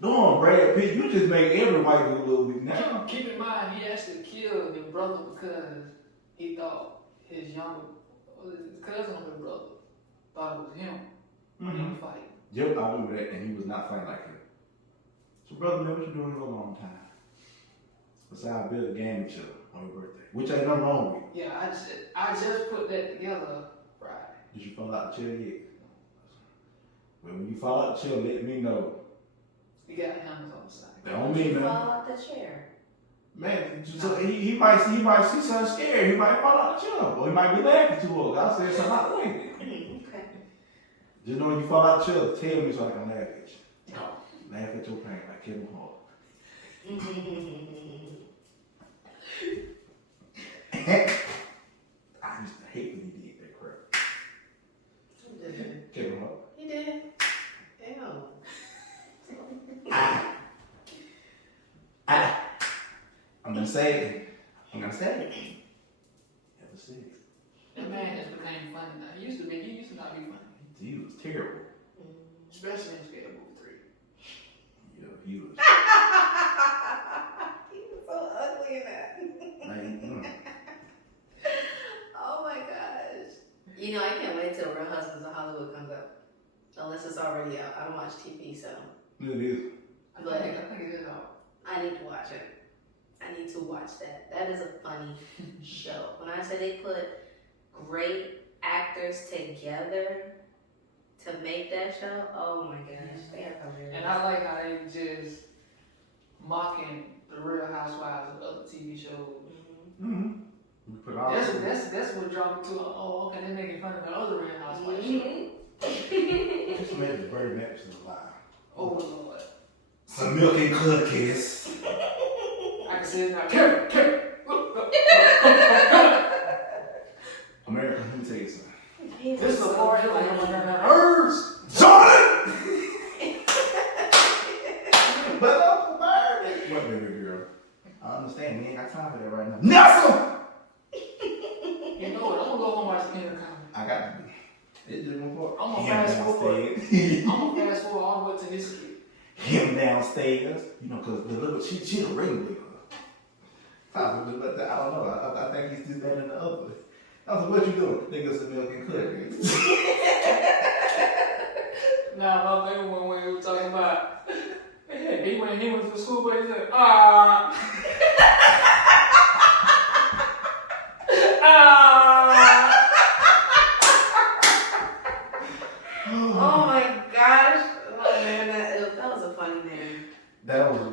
doing Brad Pitt. You just make every white dude look weak now. Keep in mind, he actually killed his brother because he thought his younger, his cousin of his brother thought it was him when he was fighting. Yep, I remember that, and he was not fighting like him. So, brother, man, what you doing for a long time? Besides build a game with you on your birthday, which ain't nothing wrong with. Yeah, I just put that together Friday. Did you fall out the chair yet? Well, when you fall out the chair, let me know. You got hands on the side. That don't mean Fall nothing. out the chair. Man, so he might see something scared. He might fall out the chair, or he might be laughing too hard. I said something out the way. Okay. Just know when you fall out the chair, tell me so I can laugh at you. No. Laugh at your pain like Kevin Hart. I used to hate when he did that crap. Did Kept him up. he did? Ew. I'm gonna say it. Ever since. That man just became funny now. He used to not be funny. He was terrible. Especially in Scary Movie 3. Yeah, he was. He was so ugly in that. Oh my gosh. You know, I can't wait till Real Husbands of Hollywood comes out. Unless it's already out. I don't watch TV, so. It is. I think it is out. I need to watch it. I need to watch that. That is a funny show. When I say they put great actors together to make that show, oh my gosh, they are hilarious. And I like how they just mocking the Real Housewives of other TV shows. Mm-hmm. We put all That's what dropped me to. Oh, okay, they're making fun of the other Real Housewives show. Just made the bird maps alive. Oh Lord. Some milk and cookies. I can say it now. Kevin. America, let me tell you something. This is a party like I'm on nerves. Jordan! But Uncle Bird. What, baby girl? I understand. We ain't got time for that right now. Nelson! You know what? I'm gonna go home and watch the Kingdom Come. I got to be. It's just one part. I'm gonna Him fast forward. downstairs. I'm gonna fast forward all the way to this kid. Him downstairs. You know, because the little, she the ringleader. But I don't know. I think he's just better than the other. I was like, what you doing? Niggas some milk and cookies. Nah, my favorite one when we were talking about he went to school, but he said, Oh my gosh. Oh man, that was a funny man. That was a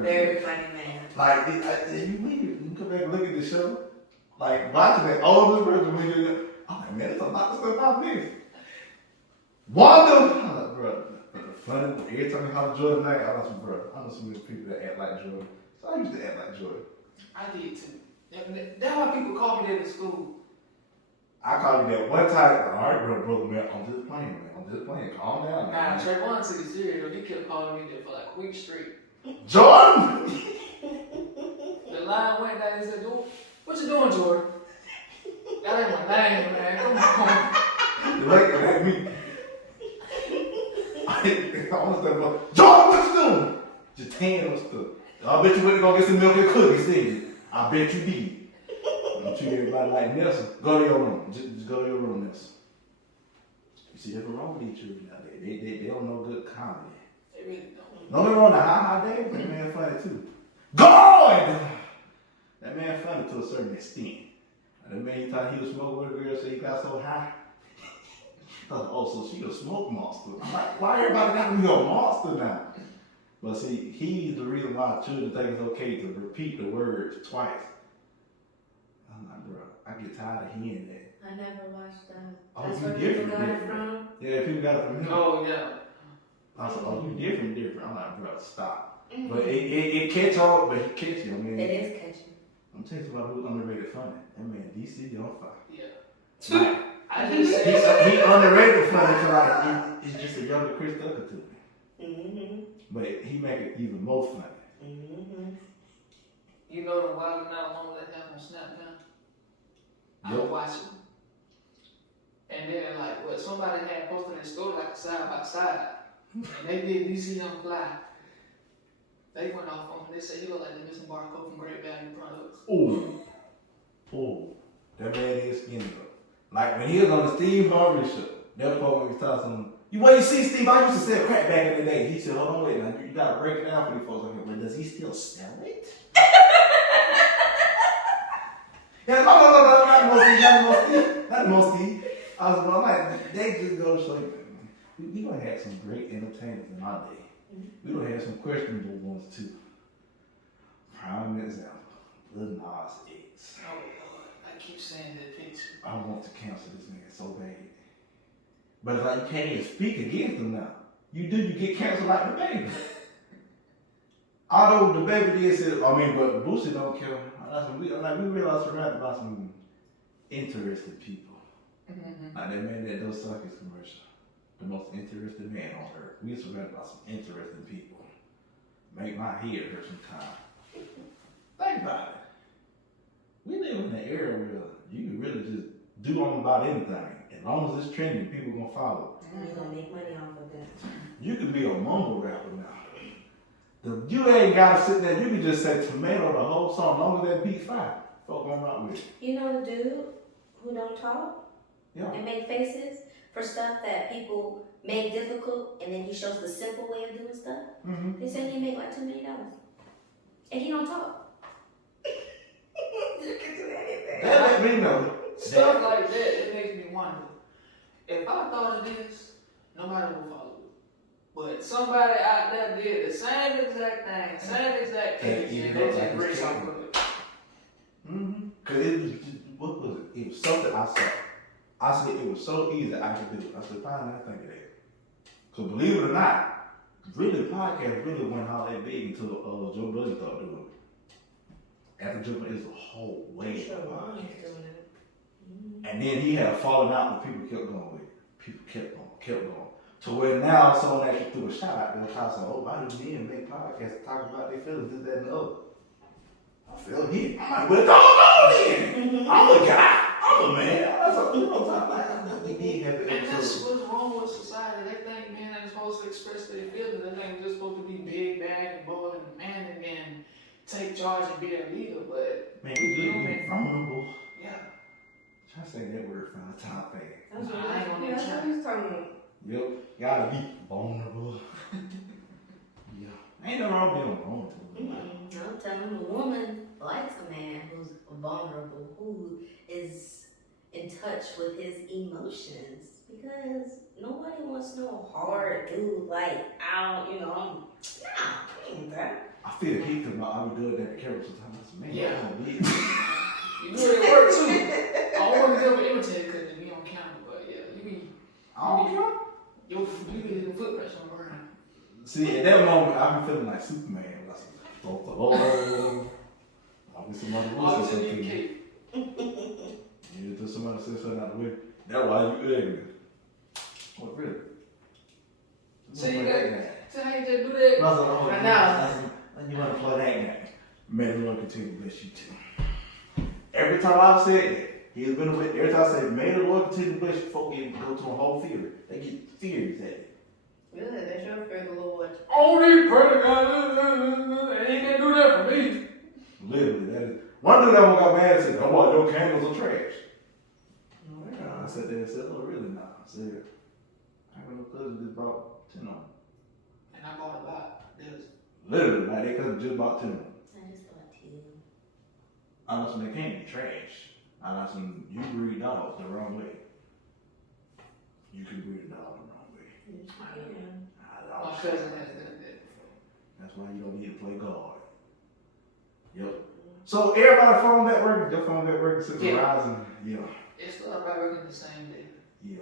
very funny man. Like, if you come back and look at the show, like, watching that older version, when you're like, oh man, there's a lot of stuff out there. Wanda! I'm like, bro, but the funny, every time you holler Jordan Knight, I know some people that act like Jordan. So I used to act like Jordan. I did too. That's why people call me that in school. I called you that one time, all right, brother, man, I'm just playing, calm down. Nah, Trayvon took it serious. He kept calling me that for like a week straight. Jordan! The line went down and said, what you doing, Jordan? That ain't my name, man. Come on. You're looking at me. I want to say, Jordan, what you doing? Just hand on stuff. I bet you went to go get some milk and cookies, didn't you? I bet you did. I'm treat everybody like Nelson. Go to your room. Just go to your room, Nelson. You see, there's wrong with each other now. They don't know good comedy. They really don't. Don't get wrong, the Ha Day, that man funny too. God! That man funny to a certain extent. And the man he thought he was smoking with a girl, so he got so high. I thought, oh, so she a smoke monster. I'm like, why everybody got to be a monster now? But see, he's the reason why children think it's okay to repeat the words twice. I'm like, bro, I get tired of hearing that. I never watched that. Oh, That's you where people different, got it different. from? Yeah, people got it from him. Oh, yeah. I was like, oh, you different. I'm like, bro, stop. Mm-hmm. But it catch on, but he catch you. I mean, It is catchy. I'm telling you about who's underrated funny. That man, DC on fire. Yeah. Like, I just he said, underrated funny because like, it's just a younger Chris Tucker to me. Mm-hmm. But he make it even more funny. Mm-hmm. you know the Wild 'N Out moment that happened on Snap now? I was Yep. watching. And then, like, what somebody had posted in their story, like a side by side. And they did DC Young Fly. They went off on him. They said he looked like the missing barcode from Great Value Products. Oh, that man is skinny though. Like when he was on the Steve Harvey show, that part when he was talking, you see Steve, I used to sell crack back in the day. He said, hold on, wait, now you gotta break it down for these folks. Like, well, does he still sell it? Yeah, not most Steve. I was like, they just go to show you. We gonna have some great entertainers in our day. We gonna have some questionable ones too. Prime example, Lil Nas X. Oh, Lord. I keep saying that picture. I want to cancel this man so bad. But it's like you can't even speak against him now. You do, you get canceled like the baby. Although the baby did say, I mean, but Boosie don't care. We realized surrounded by some interesting people. Mm-hmm. Like that man that does Suckers commercial. The most interesting man on earth. We surrounded by some interesting people. Make my head hurt sometimes. Think about it. We live in an era where you can really just do on about anything. As long as it's trending, people gonna follow. And you're gonna make money off of that. You can be a mumble rapper now. You ain't gotta sit there. You can just say tomato the whole song, as long as that beat fire. Fuck on out with it. You know the dude who don't talk Yeah. and make faces for stuff that people make difficult, and then he shows the simple way of doing stuff? Mm-hmm. They say he make like $2 million. And he don't talk. You can do anything. That let me know. Stuff like that, it makes me wonder. If I thought of this, nobody would follow it. But somebody out there did the same exact thing, same exact case, Yeah, and you they know, just like break it's off of it. Mm-hmm. Cause it was, what was it? It was something I saw. I said it was so easy I could do it. I said, fine, I think of that. Cause believe it or not, really podcast really went all that big until Joe Budden started doing it. After Joe Budden, it's a whole wave of podcasts. And then he had a falling out, but people kept going with it. People kept going. To where now someone actually threw a shot out there and said, oh, why do men make podcasts talk about their feelings, this, that, and the other? I feel hit. I'm like, well, go then. I'm a guy. I'm a man. That's what you know what I'm talking about. We did have the And that's episode. what's wrong with society. They think men are supposed to express their feelings. They think they're supposed to be big, bad, and bold, and man, and then take charge and be a leader. But Man, we good. We vulnerable. yeah, Try to say that word 5 times fast. That's what I ain't gonna that's try. what he's talking about. Yep. Gotta be vulnerable. Yeah. Ain't no wrong being vulnerable. I'm telling you, a woman likes a man who's vulnerable, who is in touch with his emotions. Because nobody wants no hard dude like, I ain't that. I feel heat because I be doing that to camera sometimes. I said, man, Yeah. I'm gonna you do it at work too. I don't want to tell me imitate because we on camera, but yeah, you be I don't care. you be the footprints on the ground. See, at that moment, I be feeling like Superman. Like, oh, the Lord. I'll be somebody All else this say in something. your to you. cape. Yeah, just somebody say something out the way. That's why you ugly. What, really? So you wanna play got- that game. So how you just do that? Right now. You want to play that game. May the Lord continue to bless you too. Every time I've said that, He's been a witness. Every time I say, may the Lord continue to bless you, folk even go to a whole theory. They get theories at it. Good, they should fear the Lord. Only pray to God. And he can't do that for me. Literally, that is. One dude that one got mad and said, oh, well, your candles are trash. I said there and said, oh, really not. I said, I got no cousin just bought 10 on them. And I bought a lot. There's Literally, like, they cousin just bought 10 on them. I just bought 2. I know some they can't be trash. I know some you breed dogs the wrong way. You can breed a dog the wrong way. my cousin has done that before. That's why you don't need to play guard. Yep. So everybody phone network, your phone network since Yeah. Verizon, yeah, It started by working the same day. yeah.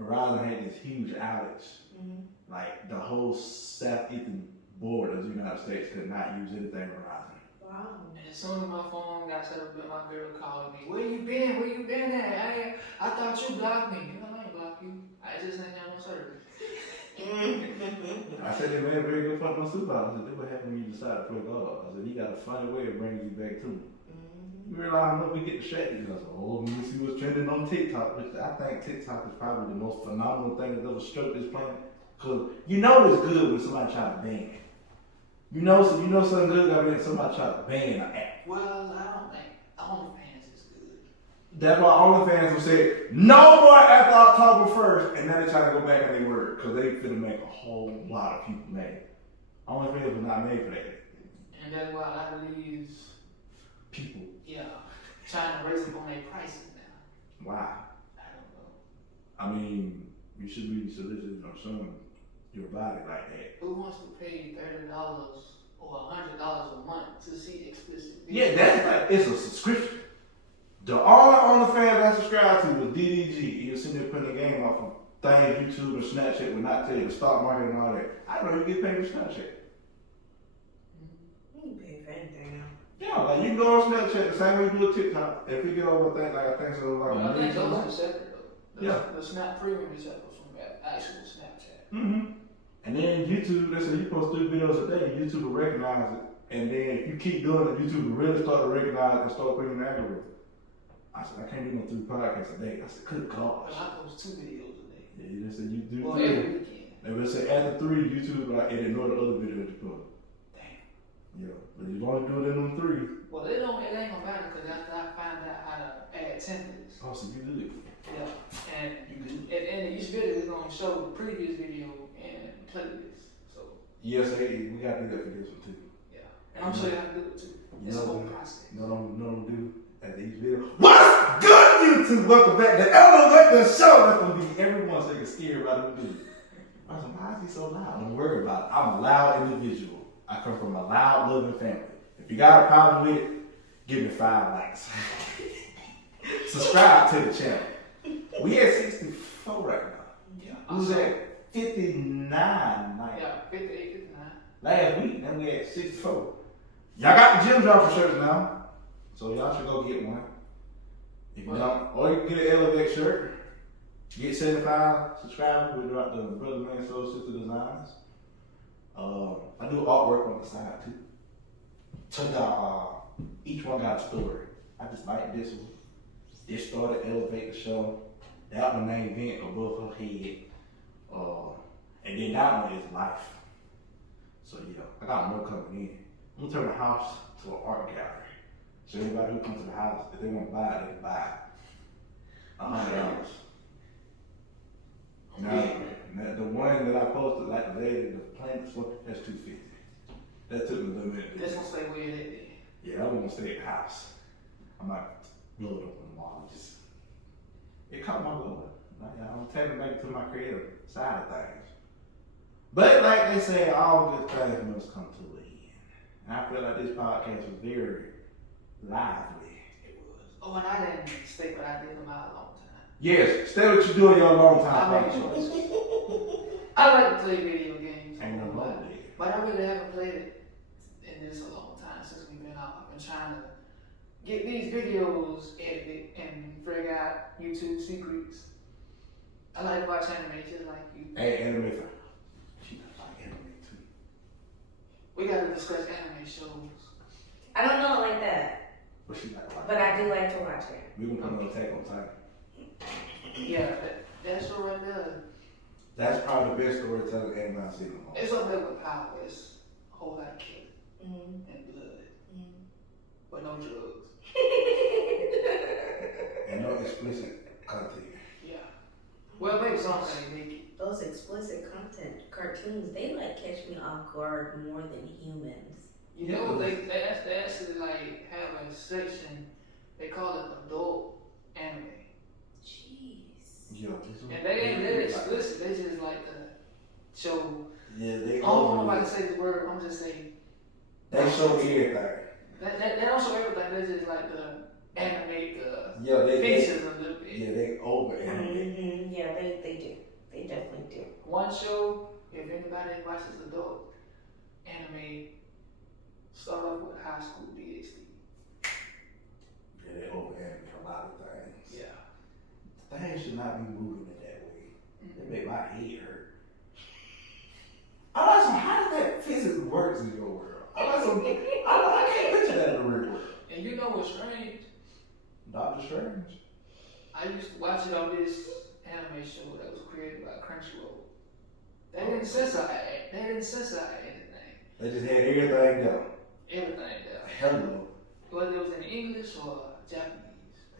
Verizon had this huge outage. Mm-hmm. Like the whole southeastern border of the United States could not use anything Verizon. Wow. And as soon as my phone got set up, my girl called me. Where you been? Where you been at? I thought you blocked me. I ain't blocked you. I just ain't have no service. I said, they made a very good fuck on supervisor. I said, this what happened when you decide to play God. I said, he got a funny way of bringing you back to him. You realize when we get distracted, I said, oh, let me see what's trending on TikTok. Which I think TikTok is probably the most phenomenal thing that's ever stroked this planet. Because you know it's good when somebody try to ban it. You know something good got when somebody try to ban an app. Well, I don't think OnlyFans is good. That's why OnlyFans will say, no more after October 1st. And now they try to go back on their word. Because they finna make a whole lot of people mad. OnlyFans was not made for that. And that's why a lot of these, People. trying to raise up on their prices now. Why? I don't know. I mean, you should be soliciting or showing your body like that. Who wants to pay $30 or $100 a month to see explicit Yeah, videos? that's like, it's a subscription. The only OnlyFans I subscribed to was DDG. You'll see them putting the game off of things YouTube and Snapchat would not tell you, the stock market and all that. I know you get paid for Snapchat. Yeah, like you can go on Snapchat the same way you do a TikTok. If you get over things like I think so like Well, I think millions of those are likes. separate though. Yeah. The Snap Premium is separate from that actual Snapchat. Mm-hmm. And then YouTube, they say you post 3 videos a day, YouTube will recognize it. And then if you keep doing it, YouTube will really start to recognize it and start putting an algorithm. I said, I can't do no 3 podcasts a day. I said, good Well, gosh. I post 2 videos a day. Yeah, they said you do Well, 3. every weekend. They will say after 3, YouTube will like, and ignore the other videos you put. Damn. Yeah, but you only do it in them 3. Well, it ain't gonna matter because after I find out how to add templates. Oh, so you good. Yeah. And You good. at the end of each video, it's gonna show the previous video and playlist. So Yes, hey, we gotta do that for this one too. yeah. And I'm sure y'all do it too. You It's a know whole what? process. You know what I'm gonna do at each video? What's good, YouTube? Welcome back to Elevate the Show. That's gonna be everyone so you can scare about the video. I was like, why is he so loud? Don't worry about it. I'm a loud individual. I come from a loud, loving family. If you got a problem with it, give me 5 likes. Subscribe to the channel. We at 64 right now. Yeah. Who's at 59 like Yeah, 58, 59. last week, then we at 64. Y'all got the Gym Dropper shirts now, so y'all should go get one. If you don't, or you can get an Elevate shirt. Get 75 subscribers. We drop the Brother Man Soul Sister Designs. I do artwork on the side too. Ta-da! Each one got a story. I just like this one. This started Elevate the Show. That one named Vent above her head. And then that one is Life. So yeah, I got more coming in. I'm gonna turn the house to an art gallery. So anybody who comes to the house, if they want to buy it, they can buy it. $100. Now, the one that I posted like the lady, the planet one, that's $250. That took me a little bit. This one stay where it is. Yeah, I was gonna stay at the house. I might blow it up on the wall. It caught my blood. Like, I'm taking it back to my creative side of things. But like they say, all good things must come to an end. And I feel like this podcast was very lively. It was. Oh, and I didn't state what I did in my long time. Yes, stay what you do in your long I time. made choices. I like to play video games. Ain't no wrong with it. But I really haven't played it in this a long time since we've been out. I've been trying to get these videos edited and figure out YouTube secrets. I like to watch anime just like you. Hey, anime fan. She does like anime too. We gotta discuss anime shows. I don't know it like that, But she like but I do like to watch it. We gonna put on Attack on Titan. Yeah, that show right there. That's probably the best storytelling anime I've seen in a long time. It's up there with power. It's a whole lot of killing Mm. and blood, but no drugs. And no explicit content. Yeah. Well, maybe something make it. Those explicit content cartoons, they like catch me off guard more than humans. You know, they actually like have a section. They call it adult anime. Jeez. Yeah, And they ain't that explicit. They just like to show. Yeah, they I don't know if I can say the word. I'm just saying. They show everything. They don't show everything. They just like to animate the Yeah, they features a little bit. yeah, they over animate. Mm-hmm. Yeah, they do. They definitely do. One show, if anybody watches adult anime, start off with High School DxD. Yeah, they over animate a lot of things. Yeah. Things should not be moving in that way. They make my head hurt. I like some, how does that physically works in your world? I can't picture that in the real world. And you know what's strange? Doctor Strange. I used to watch it on this anime show that was created by Crunchyroll. They didn't censor anything. They just had everything done. Everything there. Hello. Whether it was in English or Japanese.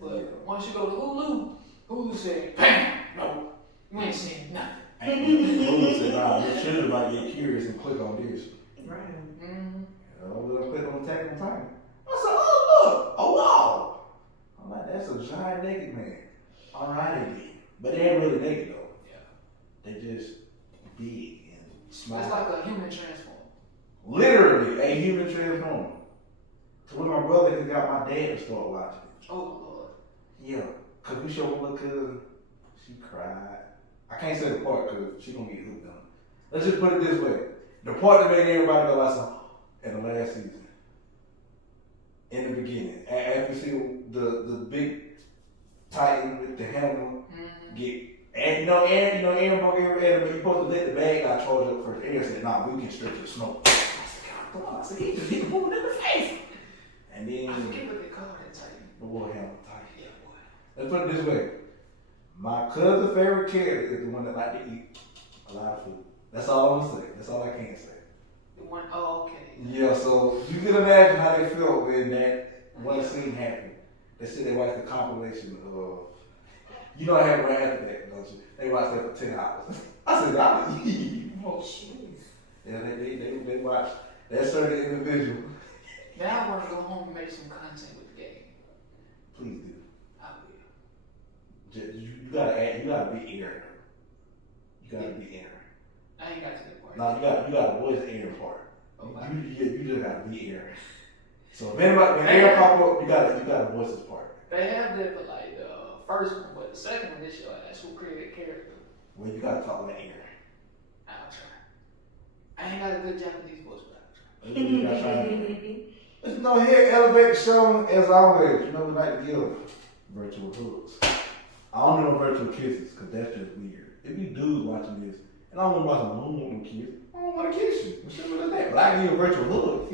But Yeah. once you go to Hulu said, bam! No, you ain't seen nothing. Google said, nah, you should might get curious and click on this. Right. Mm-hmm. We're gonna click on Attack on Titan. I said, oh look, oh wow. I'm like, that's a giant naked man. Alrighty then. But they ain't really naked though. Yeah. They just big and small. It's like a human transform. Literally a human transformer. So when my brother had got my dad to start watching it. Oh Lord. Yeah. Cause we showed my little cousin, she cried. I can't say the part cause she gonna get hooked on it. Let's just put it this way. The part that made everybody go like, in the last season. in the beginning. After you see the big Titan with the hammer get. And Aaron broke every animal. You supposed to let the bad guy charge up first. Aaron said, "Nah, we can stretch the smoke." I said, "Come on!" I said, "He just hit the in the face." And then I forget what they call that Titan. the war hammer Titan. Yeah, boy. Let's put it this way: my cousin's favorite character is the one that like to eat a lot of food. That's all I'm gonna say. That's all I can say. The one, oh, okay. Yeah, so you can imagine how they felt when that one scene happened. They said they watched the compilation of. You know I had right after that, don't you? They watched that for 10 hours. I said, "I would eat." Yeah, they watched that certain individual. Now I want to go home and make some content with the game. Please do. I will. You gotta be Aaron. You gotta be Aaron. I ain't got to that part. No, you gotta voice Aaron part. Okay. You just gotta be Aaron. So if anybody, when Aaron pop up, you gotta voice his part. They have that for like the first one, but the second one, this your actual created character. Well, you gotta talk like Aaron. I'll try. I ain't got a good Japanese voice, but I'll try. You gotta try it. Let's go ahead, elevate the show as always. You know we like to give virtual hugs. I don't do no virtual kisses, cause that's just weird. If you dudes watching this, and I don't want to watch them, I don't want to kiss. I don't want to kiss you. What's up with that? But I give you a virtual hug.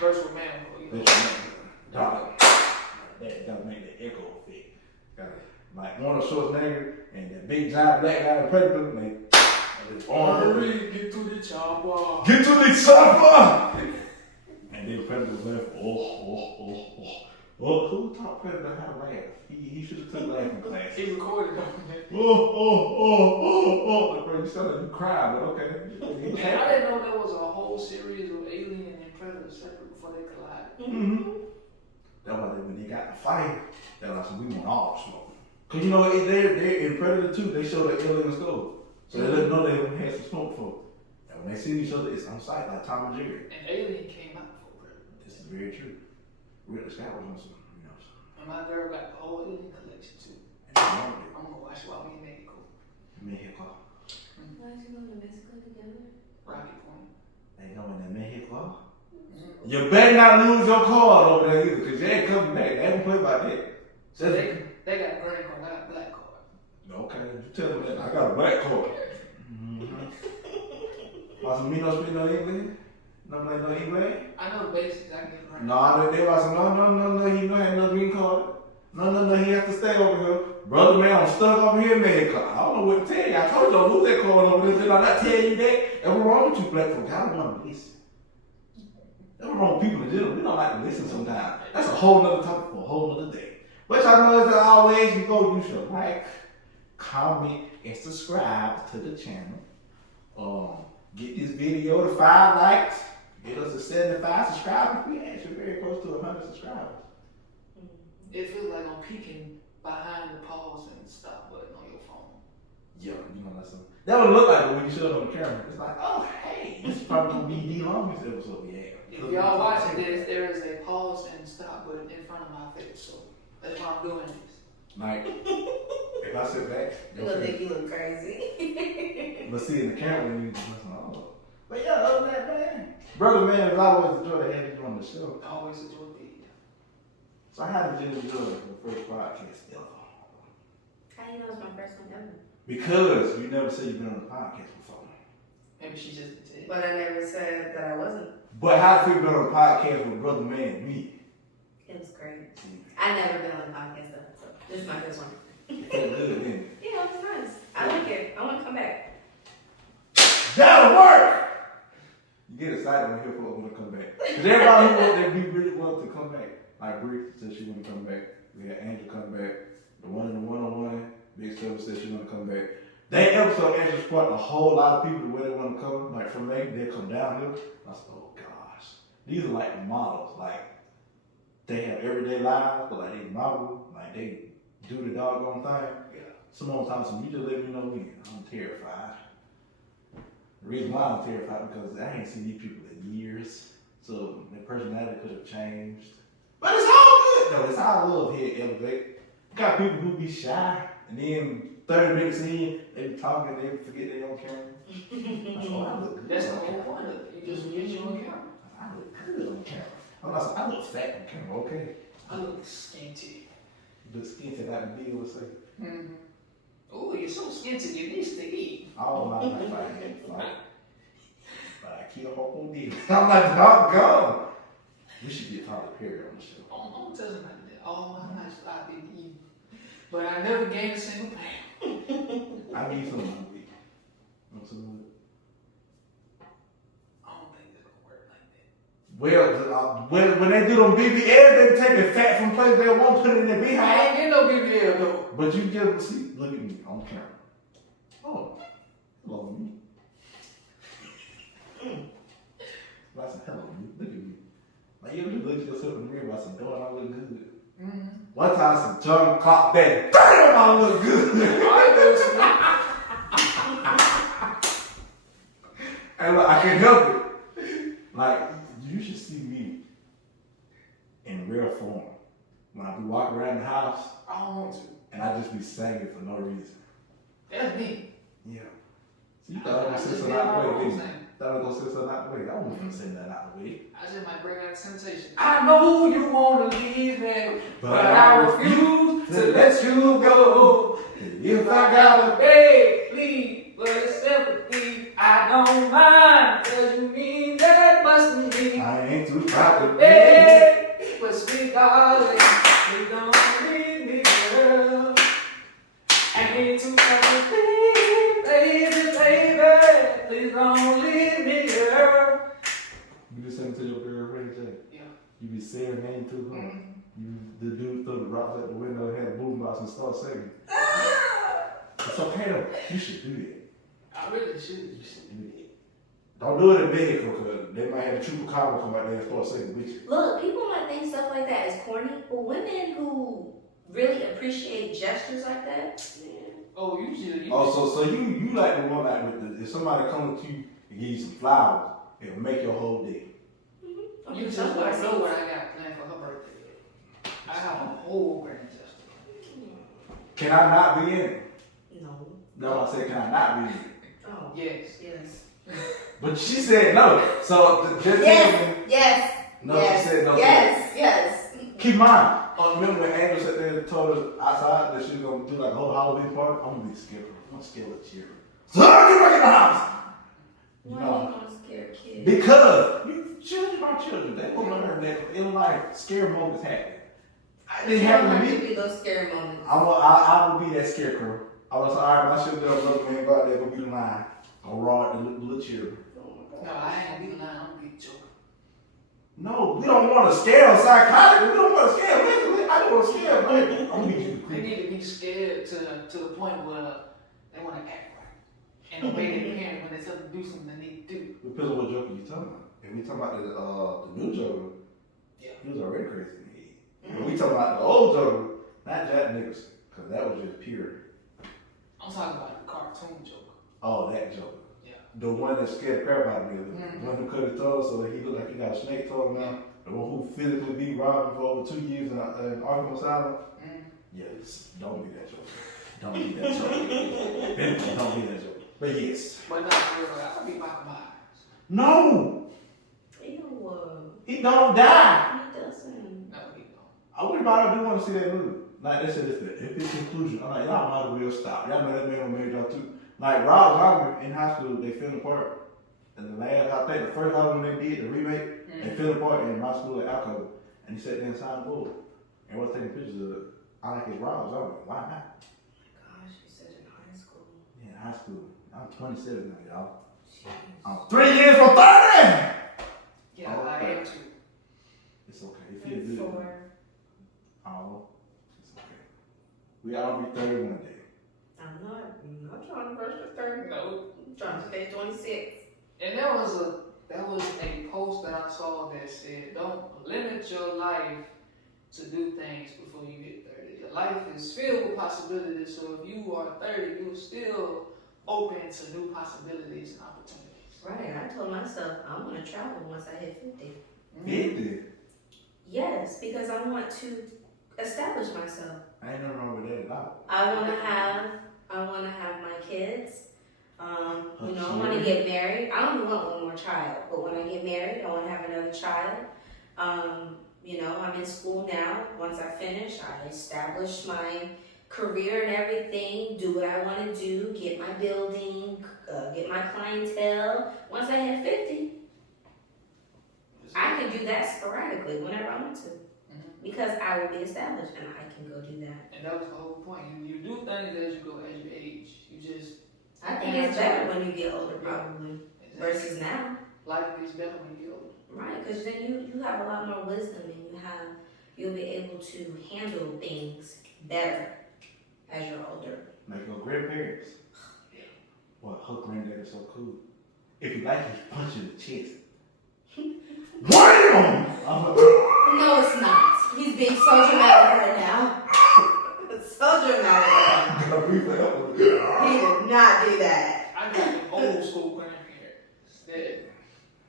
Virtual man, you know. Dog. That gotta make the echo effect. Gotta like Arnold Schwarzenegger and that big giant black guy in Predator. Get to the chopper. Get to the chopper! And then Predator was left. Oh. Who taught Predator how to laugh? He should have took laughing class. He recorded on that. Oh. Bro, you sound like you cried, but okay. And I didn't know there was a whole series of Alien and Predator separate before they collided. Mm-hmm. That's why when they got the fight, they were like, so we want all the smoke. Cause you know, they're in Predator 2, they show the alien stove. So they let them know they had some smoke for. And when they see each other, it's on sight, like Tom and Jerry. And Alien came out before Predator. This is very true. Ridley Scott was on some, And my girl got the whole Alien collection too. And I'm gonna watch it while we in Mexico. Mexico. Why is you going to Mexico together? Rocky Point. They going to Mexico? Mm-hmm. You better not lose your card over there either, because you ain't coming back. They don't play about that. So they got a green card, I got a black card. Okay, you tell them that. I got a black card. Massimino speak no English? No play no English? I know the basics, I can get a green No, they was no, he don't have no green card. No, he has to stay over here. Brother man, I'm stuck over here in Mexico. I don't know what to tell you. I told you don't lose that card over there. Did I not tell you that? What's wrong with you black folks? I don't want to listen. What's wrong with people in general? We don't like to listen sometimes. That's a whole nother topic for a whole nother day. But y'all know as always, you should like, comment, and subscribe to the channel. Get this video to 5 likes. Get us to 75 subscribers. We actually very close to 100 subscribers. It feels like I'm peeking behind the pause and stop button on your phone. Yeah, you know that's something. That would look like it when you show it on the camera. It's like, oh hey, this is probably gonna be the longest episode we have. If y'all watching this, there is a pause and stop button in front of my face, so that's why I'm doing this. Like, if I sit back, They're going to think you look crazy. let's see in the camera when you listen. Oh. But yeah, other than that, man. Brother, man, as always, enjoy the having you on the show. I always enjoy being here. So how did you enjoy the first podcast ever? How do you know it's my first one ever? Because you never said you've been on a podcast before. Maybe she just did. But I never said that I wasn't. But how did you been on a podcast with Brother Man and me? It was great. I never been on a podcast though, so this is my first one. It felt good, didn't it? Yeah, it was nice. I like it. I want to come back. That'll work! You get excited when you hear folks want to come back. Because everybody who want that we really want to come back. Like Bree said she want to come back. We had Angel come back. The one in the one-on-one. Big Silver said she want to come back. That episode actually sparked a whole lot of people the way they want to come. Like from there, they come down here. I said, oh gosh. These are like models. Like they have everyday lives, but like they model. Like they do the doggone thing. Yeah. Simone Thompson, you just let me know when. I'm terrified. The reason why I'm terrified because I ain't seen these people in years. So their personality could have changed. But it's all good though. It's all love here at Elevate. Got people who be shy and then 30 minutes in, they be talking and they forget they on camera. That's all I look good. That's the on whole camera. point of it. You just get you on camera. I look good on camera. I look fat on camera, okay? I look skinty. The skin to that big, would say. Mm-hmm. Oh, you're so skinty, you need to eat. Oh, my God. But I kill whole deal. I'm like, doggone. We should get Tyler Perry on the show. I'm telling you like that. All my life I've been eating. But I never gained a single pound. I need some of that week. Want some of it? I don't think it's gonna work like that. Well, when they do them BBL, they take the fat from places they won't put it in their I beehive. ain't get no BBL though. But you just see, look at me on camera. Oh, hello me. I said, hello me, look at me. Like you ever look at yourself in the mirror, I said, darn, I look good. Mm-hmm. One time some John caught that, damn, I look good. Alright, And look, I can't help it. Like, you should see me in real form. When I be walking around the house, I don't want to. and I just be singing for no reason. That's me. Yeah. So you thought I was gonna say something out the way, didn't you? Thought I was gonna say something out the way. I wasn't gonna say nothing out the way. I just might bring out temptation. I know you wanna leave me, but I refuse to let you go. If I gotta beg, please, for the sympathy, I don't mind, cause you mean that much to me. I ain't too proud to beg. Beg, but sweet darling, please don't leave me, girl. I ain't too proud to beg, baby, please don't leave me, girl. You be singing to your girlfriend, Jay? Yeah. You be serenading to her? Mm-hmm. You, the dude threw the rocks at the window and had a boombox and start singing. It's okay though. You should do that. I really should. You should do that. Don't do it in Mexico because they might have a chupacabra come out there and start singing with you. Look, people might think stuff like that is corny, but women who really appreciate gestures like that, man. Oh, you should. Oh, so you like the one like with the, if somebody comes to you and give you some flowers, it'll make your whole day. Mm-hmm. You just don't know what I got planned for her birthday. I have a whole grand gesture. Can I not be in it? No. No, I said, can I not be in it? Oh. Yes. Yes. But she said no. So just Yes. Yes. no, yes. she said no. Yes. Yes. Keep in mind. Remember when Angel sat there and told us outside that she was gonna do like a whole Halloween party? I'm gonna be scared. I'm scared of cheer. So get back in the house. Why are you gonna scare kids? Because you children are children. They gonna learn that in life, scary moments happen. It didn't happen to me. Be those scary moments. I will be that scarecrow. I was like, all right, my children brother man go out there, go be the line. Go raw the little children. No, I ain't gonna be lying. I'm gonna be joking. No, we don't want to scare them psychotic. We don't want to scare them mentally. I don't want to scare them. I'm gonna be you. They need to be scared to the point where they want to act right and obey their parents when they tell them to do something they need to do. Depends on what Joker you talking about. If we talking about the new Joker, Yeah. he was already crazy in the head. But we talking about the old Joker, not Jack Nicholson, because that was just pure. I'm talking about the cartoon Joker. Oh, that Joker. Yeah. The one that scared the crap out of me. The Mhm. one who cut his toe so he looked like he got a snake toe now. The one who physically beat Robin for over 2 years in Arkham Asylum. Mm. Yes, don't be that Joker. Don't be that Joker. Don't be that Joker. But yes. But not for real. I'll be Michael Myers. No! Ew. He don't die! He doesn't. No, he don't. I wish I do want to see that movie. Like they said, it's the epic conclusion. I'm like, y'all might as well stop. Y'all know that man on Mary John too. Like Rob Zombie in high school, they fell apart. And the last, I think the first album they did, the remake, they fell apart in my school at Alco. And he sat there inside the board and was taking pictures of it. I like his Rob Zombie. Why not? Gosh, you said in high school. Yeah, in high school. I'm 27 now, y'all. Jeez. I'm 3 years from 30! Yeah, Oh, I okay. am too. It's okay. It feels good. 4. Oh, it's okay. We all be 30 one day. I'm not trying to rush to 30. No. I'm trying to stay 26. And there was a post that I saw that said, don't limit your life to do things before you hit 30. Your life is filled with possibilities, so if you are 30, you're still open to new possibilities and opportunities. Right, I told myself I'm going to travel once I hit 50. 50? Yes, because I want to establish myself. Ain't nothing wrong with that at all. I want to have my kids. I want to get married. I only want one more child, but when I get married, I want to have another child. You know, I'm in school now. Once I finish, I establish my career and everything, do what I want to do, get my building, get my clientele. Once I hit 50, I can do that sporadically whenever I want to. Because I will be established and I can go do that. And that was the whole point. You do things as you go, as you age. You just. I think it's better when you get older, probably, Exactly. versus now. Life gets better when you get older. Right, because then you have a lot more wisdom and you'll be able to handle things better as you're older. Like your grandparents. Well, her granddad is so cool. If you like, he punch you in the chest. Wham! No, it's not. He's being so dramatic right now. So dramatic. He did He did not do that. I got an old school grandparents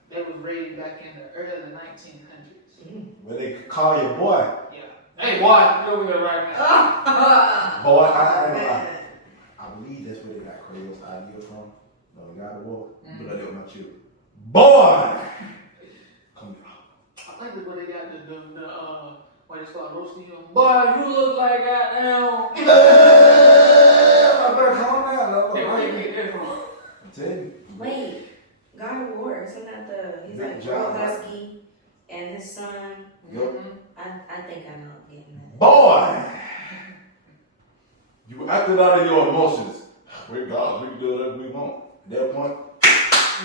that was raised back in the early 1900s. But they call you boy. Yeah. Hey, boy, go over there right now. Boy, I believe that's where they got Creole's idea from. No, the guy that walk. But I don't know you. Boy! Come here. I think that's where they got the what they start roasting you. Boy, you look like goddamn. I better calm down. Hey, where you get that from? I'm telling you. Wait, God of War, isn't that he's like Joe Husky and his son? Yep. I think I know I'm getting that. Boy! You acted out of your emotions. We're God, we can do whatever we want. At that point,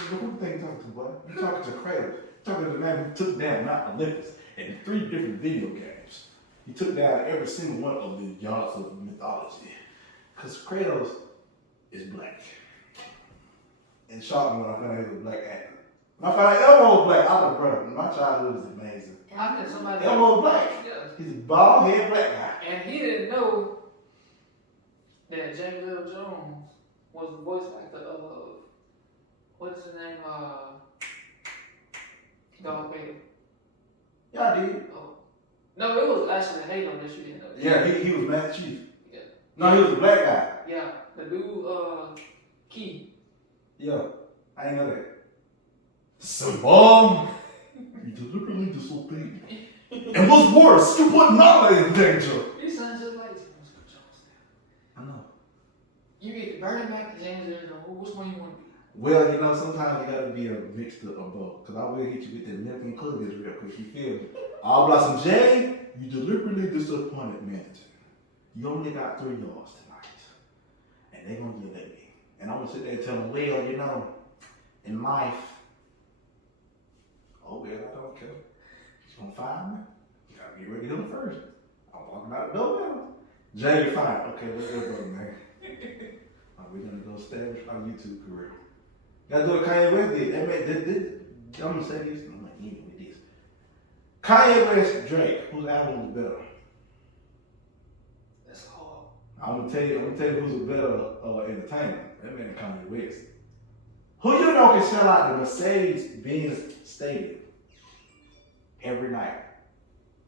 who do you think you're talking to, boy? You're talking to Kratos. You're talking to the man who took down Mount Olympus in 3 different video games. He took down every single one of the gods of mythology. Because Kratos is black. And shocked me when I found out he was a black actor. When I found out Elmo was black, I was like, bro, my childhood was amazing. I met somebody. Elmo was black. Yeah. He's a bald head black guy. And he didn't know that James Earl Jones was the voice actor of what is his name? Darth Vader. Yeah, I did. Oh. No, it was actually Halo that you didn't know. Yeah, he was Master Chief. Yeah. No, he was a black guy. Yeah, the dude, Key. Yeah, I ain't know that. So, Mom, you deliberately disobeyed me. And what's worse, you put Nala in danger. You sound just like James Earl Jones now. I know. You get the Bernie Mac and James Earl Jones. Which one you want to be? Well, you know, sometimes you gotta be a mixture of both. Because I will hit you with the milk and cookies real quick. You feel me? All Blossom J, you deliberately disappointed manager. You only got 3 yards tonight. And they gonna yell at me. And I'm gonna sit there and tell them, well, you know, in life, oh, well, I don't care. You gonna find me? You gotta get ready to him first. I'm walking out the door now. Jay, you're fine. Okay, let's go, brother, man. We're gonna go establish our YouTube career. Gotta do what Kanye West did. I'm gonna say this, I'm gonna end with this. Kanye West, Drake, whose album was better? That's hard. I'm gonna tell you who's a better entertainer. That man Kanye West. Who you know can sell out the Mercedes-Benz Stadium every night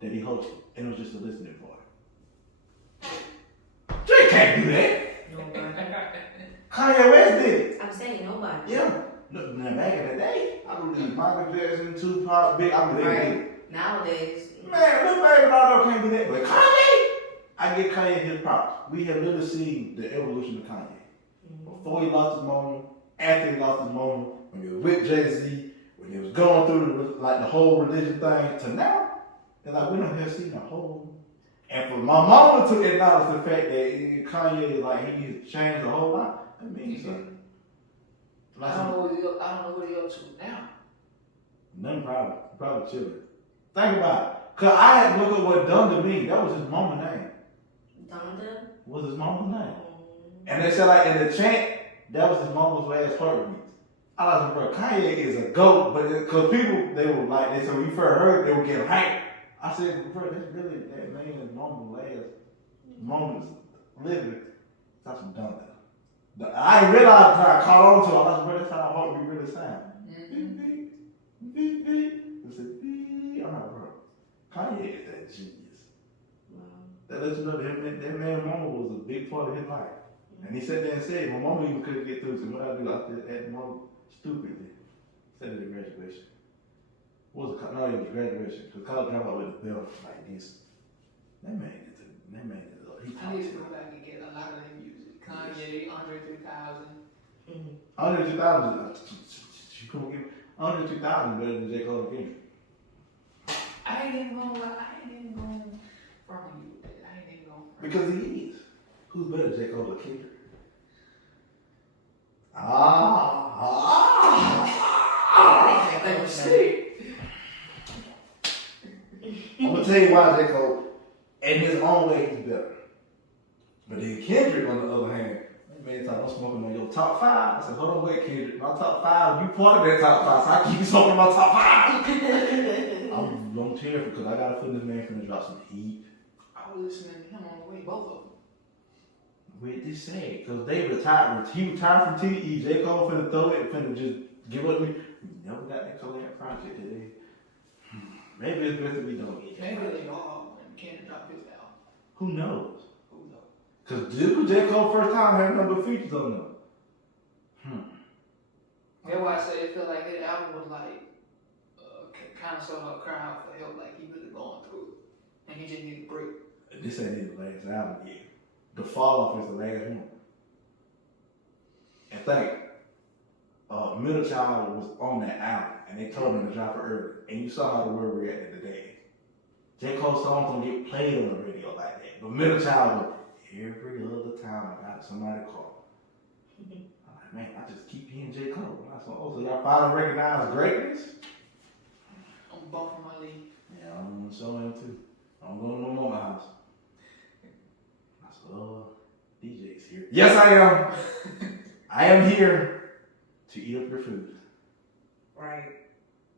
that he hosted, and it was just a listening party. Drake can't do that. Nobody. Kanye West did it. I'm saying nobody. Yeah. Look, now back in the day, I believe Michael Jackson, Tupac, Big, I believe they did it. Nowadays. Man, Lil Baby Ronaldo can't do that. But Kanye, I give Kanye his props. We have literally seen the evolution of Kanye. Before he lost his moment, after he lost his moment, when he was with Jay-Z, when he was going through the whole religion thing, to now, and like we don't have seen a whole. And for my mama to acknowledge the fact that Kanye, like he changed a whole lot, that means something. I don't know what he up to now. Nothing probably chilling. Think about it. Cause I had to look at what Donda mean. That was his mama's name. Donda? Was his mama's name. And they said like in the chant, that was his mama's last heartbeat. I was like, bro, Kanye is a goat, but cause people, they were like, they said when you first heard, they were getting hyped. I said, bro, that's really that man's mama's last moments living. That's some Donda. I didn't realize until I caught on to it. I was like, bro, that's how a heartbeat really sound. Beep, beep, beep. I said, beep. I'm like, bro, Kanye is that genius. That lets you know that man's mama was a big part of his life. And he sat there and said, my mama even couldn't get through. So what I do, I said, that mom stupidly said it at graduation. what was it called? No, it was graduation. Because college dropout with the belt like this. That man is he I need to go back and get a lot of their music. Kanye, Andre 3000. Under 2000, you couldn't give under 2000 better than J. Cole and Kendrick. I ain't even gonna front on you with that. I ain't even gonna. Because he is. Who's better, J. Cole or Kendrick? They were sick. I'm gonna tell you why J. Cole, in his own way, he's better. But then Kendrick, on the other hand, that man thought I'm smoking on your top 5. I said, hold on, wait, Kendrick, my top 5, you part of that top 5, so I keep smoking my top 5. I'm terrified because I got a feeling this man finna drop some heat. I was listening to him on the way, both of them. Wait, this sad, because they retired. He retired from TDE. J. Cole finna throw it, finna just give up me. We never got that collab project today. Maybe it's better we don't get that. Maybe they all when Kendrick dropped his album. Who knows? Who knows? Because this was J. Cole first time having number features on them. That's why I say it felt like his album was like kind of sort of a cry out for help, like he really going through it, and he just needed a break. This ain't his last album yet. The Fall Off is the last one. And think, Middle Child was on that album, and they told him to drop it early. And you saw how the world reacted today. J. Cole songs don't get played on the radio like that. But Middle Child was every other time I got somebody call. I'm like, man, I just keep hearing J. Cole. I said, oh, so y'all finally recognize greatness? I'm bumping my lead. Yeah, I'm gonna show him too. I'm going to my house. I said, oh, DJ's here. Yes, I am. I am here to eat up your food. Right.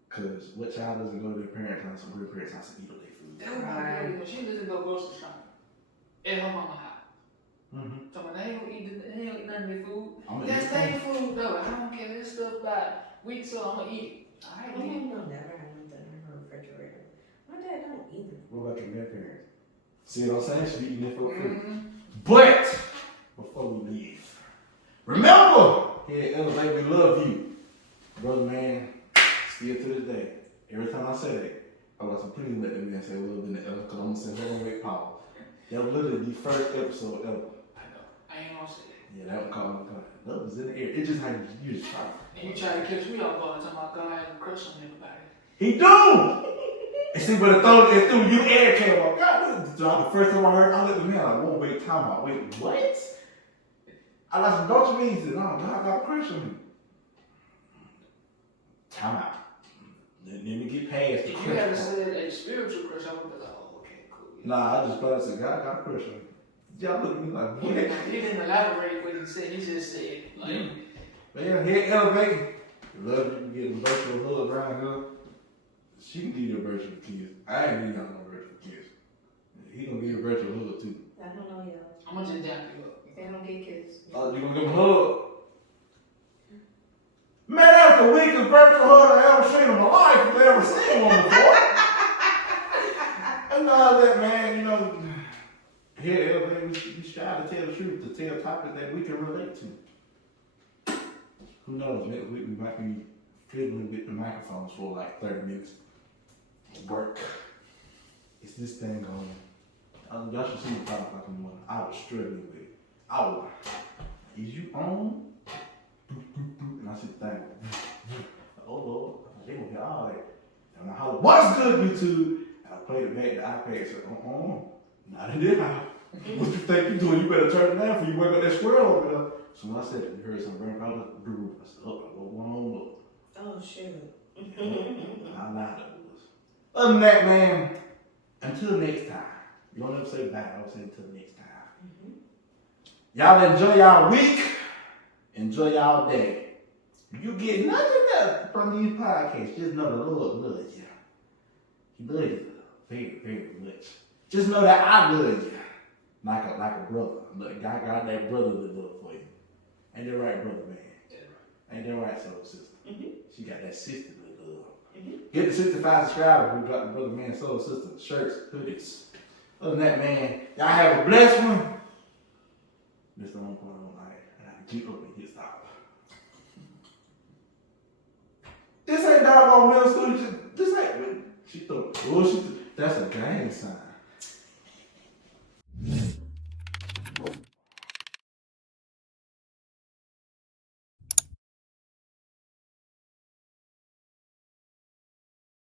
Because what child doesn't go to their parents' house or their parents' house and eat up their food? That was my baby, but she doesn't go grocery shopping at her mama's house. So when they don't eat none of their food, that's their food though. I don't care this stuff about weeks, so I'm gonna eat it. My mom don't never have nothing in her refrigerator. My dad don't either. What about your grandparents? See what I'm saying? She be eating their food. But before we leave, remember, here at Elevate, we love you. Brother, man, still to this day, every time I say that, I was like, please let that man say love in the element, because I'm going to say, hold on, wait, power. That was literally the first episode ever. I know. I ain't gonna say it. Yeah, that one called me. Love is in the air. It's just how you just try. And you try to catch me off guard talking about God having a crush on everybody. He do! And see, but it threw you air came up. God, the first time I heard, I looked at me, I'm like, whoa, wait, time out. Wait, what? I like, some, don't you mean? He said, no, God got a crush on me. Time out. Let me get past the If crush. you hadn't said a spiritual crush, I would be like, oh, okay, cool. Nah, I just thought I said, God got a crush on me. Y'all look at me like, He what? didn't elaborate what he said. He just said, like, But yeah, here at Elevate, love you can get a virtual hug around here. She can give you a virtual kiss. I ain't giving y'all no virtual kiss. He gonna give you a virtual hug too. I don't know y'all. I'm gonna just dap you up. If they don't get kids. Oh, you gonna give him a hug? Man, that's the weakest virtual hug I ever seen in my life. If I ever seen one before. And all that, man, you know, here at Elevate, we strive to tell the truth, to tell topics that we can relate to. Who knows, next week we might be fiddling with the microphones for like 30 minutes. Work. It's this thing going. Y'all should see the 5 o'clock in the morning. I was struggling with it. I was like, is you on? And I see the thing. Oh Lord, they gonna hear all that. And I hollered, what's good, YouTube? And I played it back to the iPad. Said, not in this house. What you think you doing? You better turn it down before you wake up that squirrel over there. So when I said, you heard some brain powder? I said, what going on? Look. Oh, shoot. I lied to us. Other than that, man, until next time. You don't ever say bye. I always say until next time. Y'all enjoy y'all week. Enjoy y'all day. If you get nothing else from these podcasts, just know the Lord loves you. He loves you very, very much. Just know that I love you. Like a brother. Look, God got that brotherly love for you. Ain't that right, brother, man? Ain't that right, soul sister? She got that sisterly love. Get the 65 subscribers. We got the brother, man, soul sister shirts, hoodies. Other than that, man, y'all have a blessed one. This is the one point on life, and I can keep up and hit stop. This ain't doggone middle school. just like when she threw, that's a gang sign.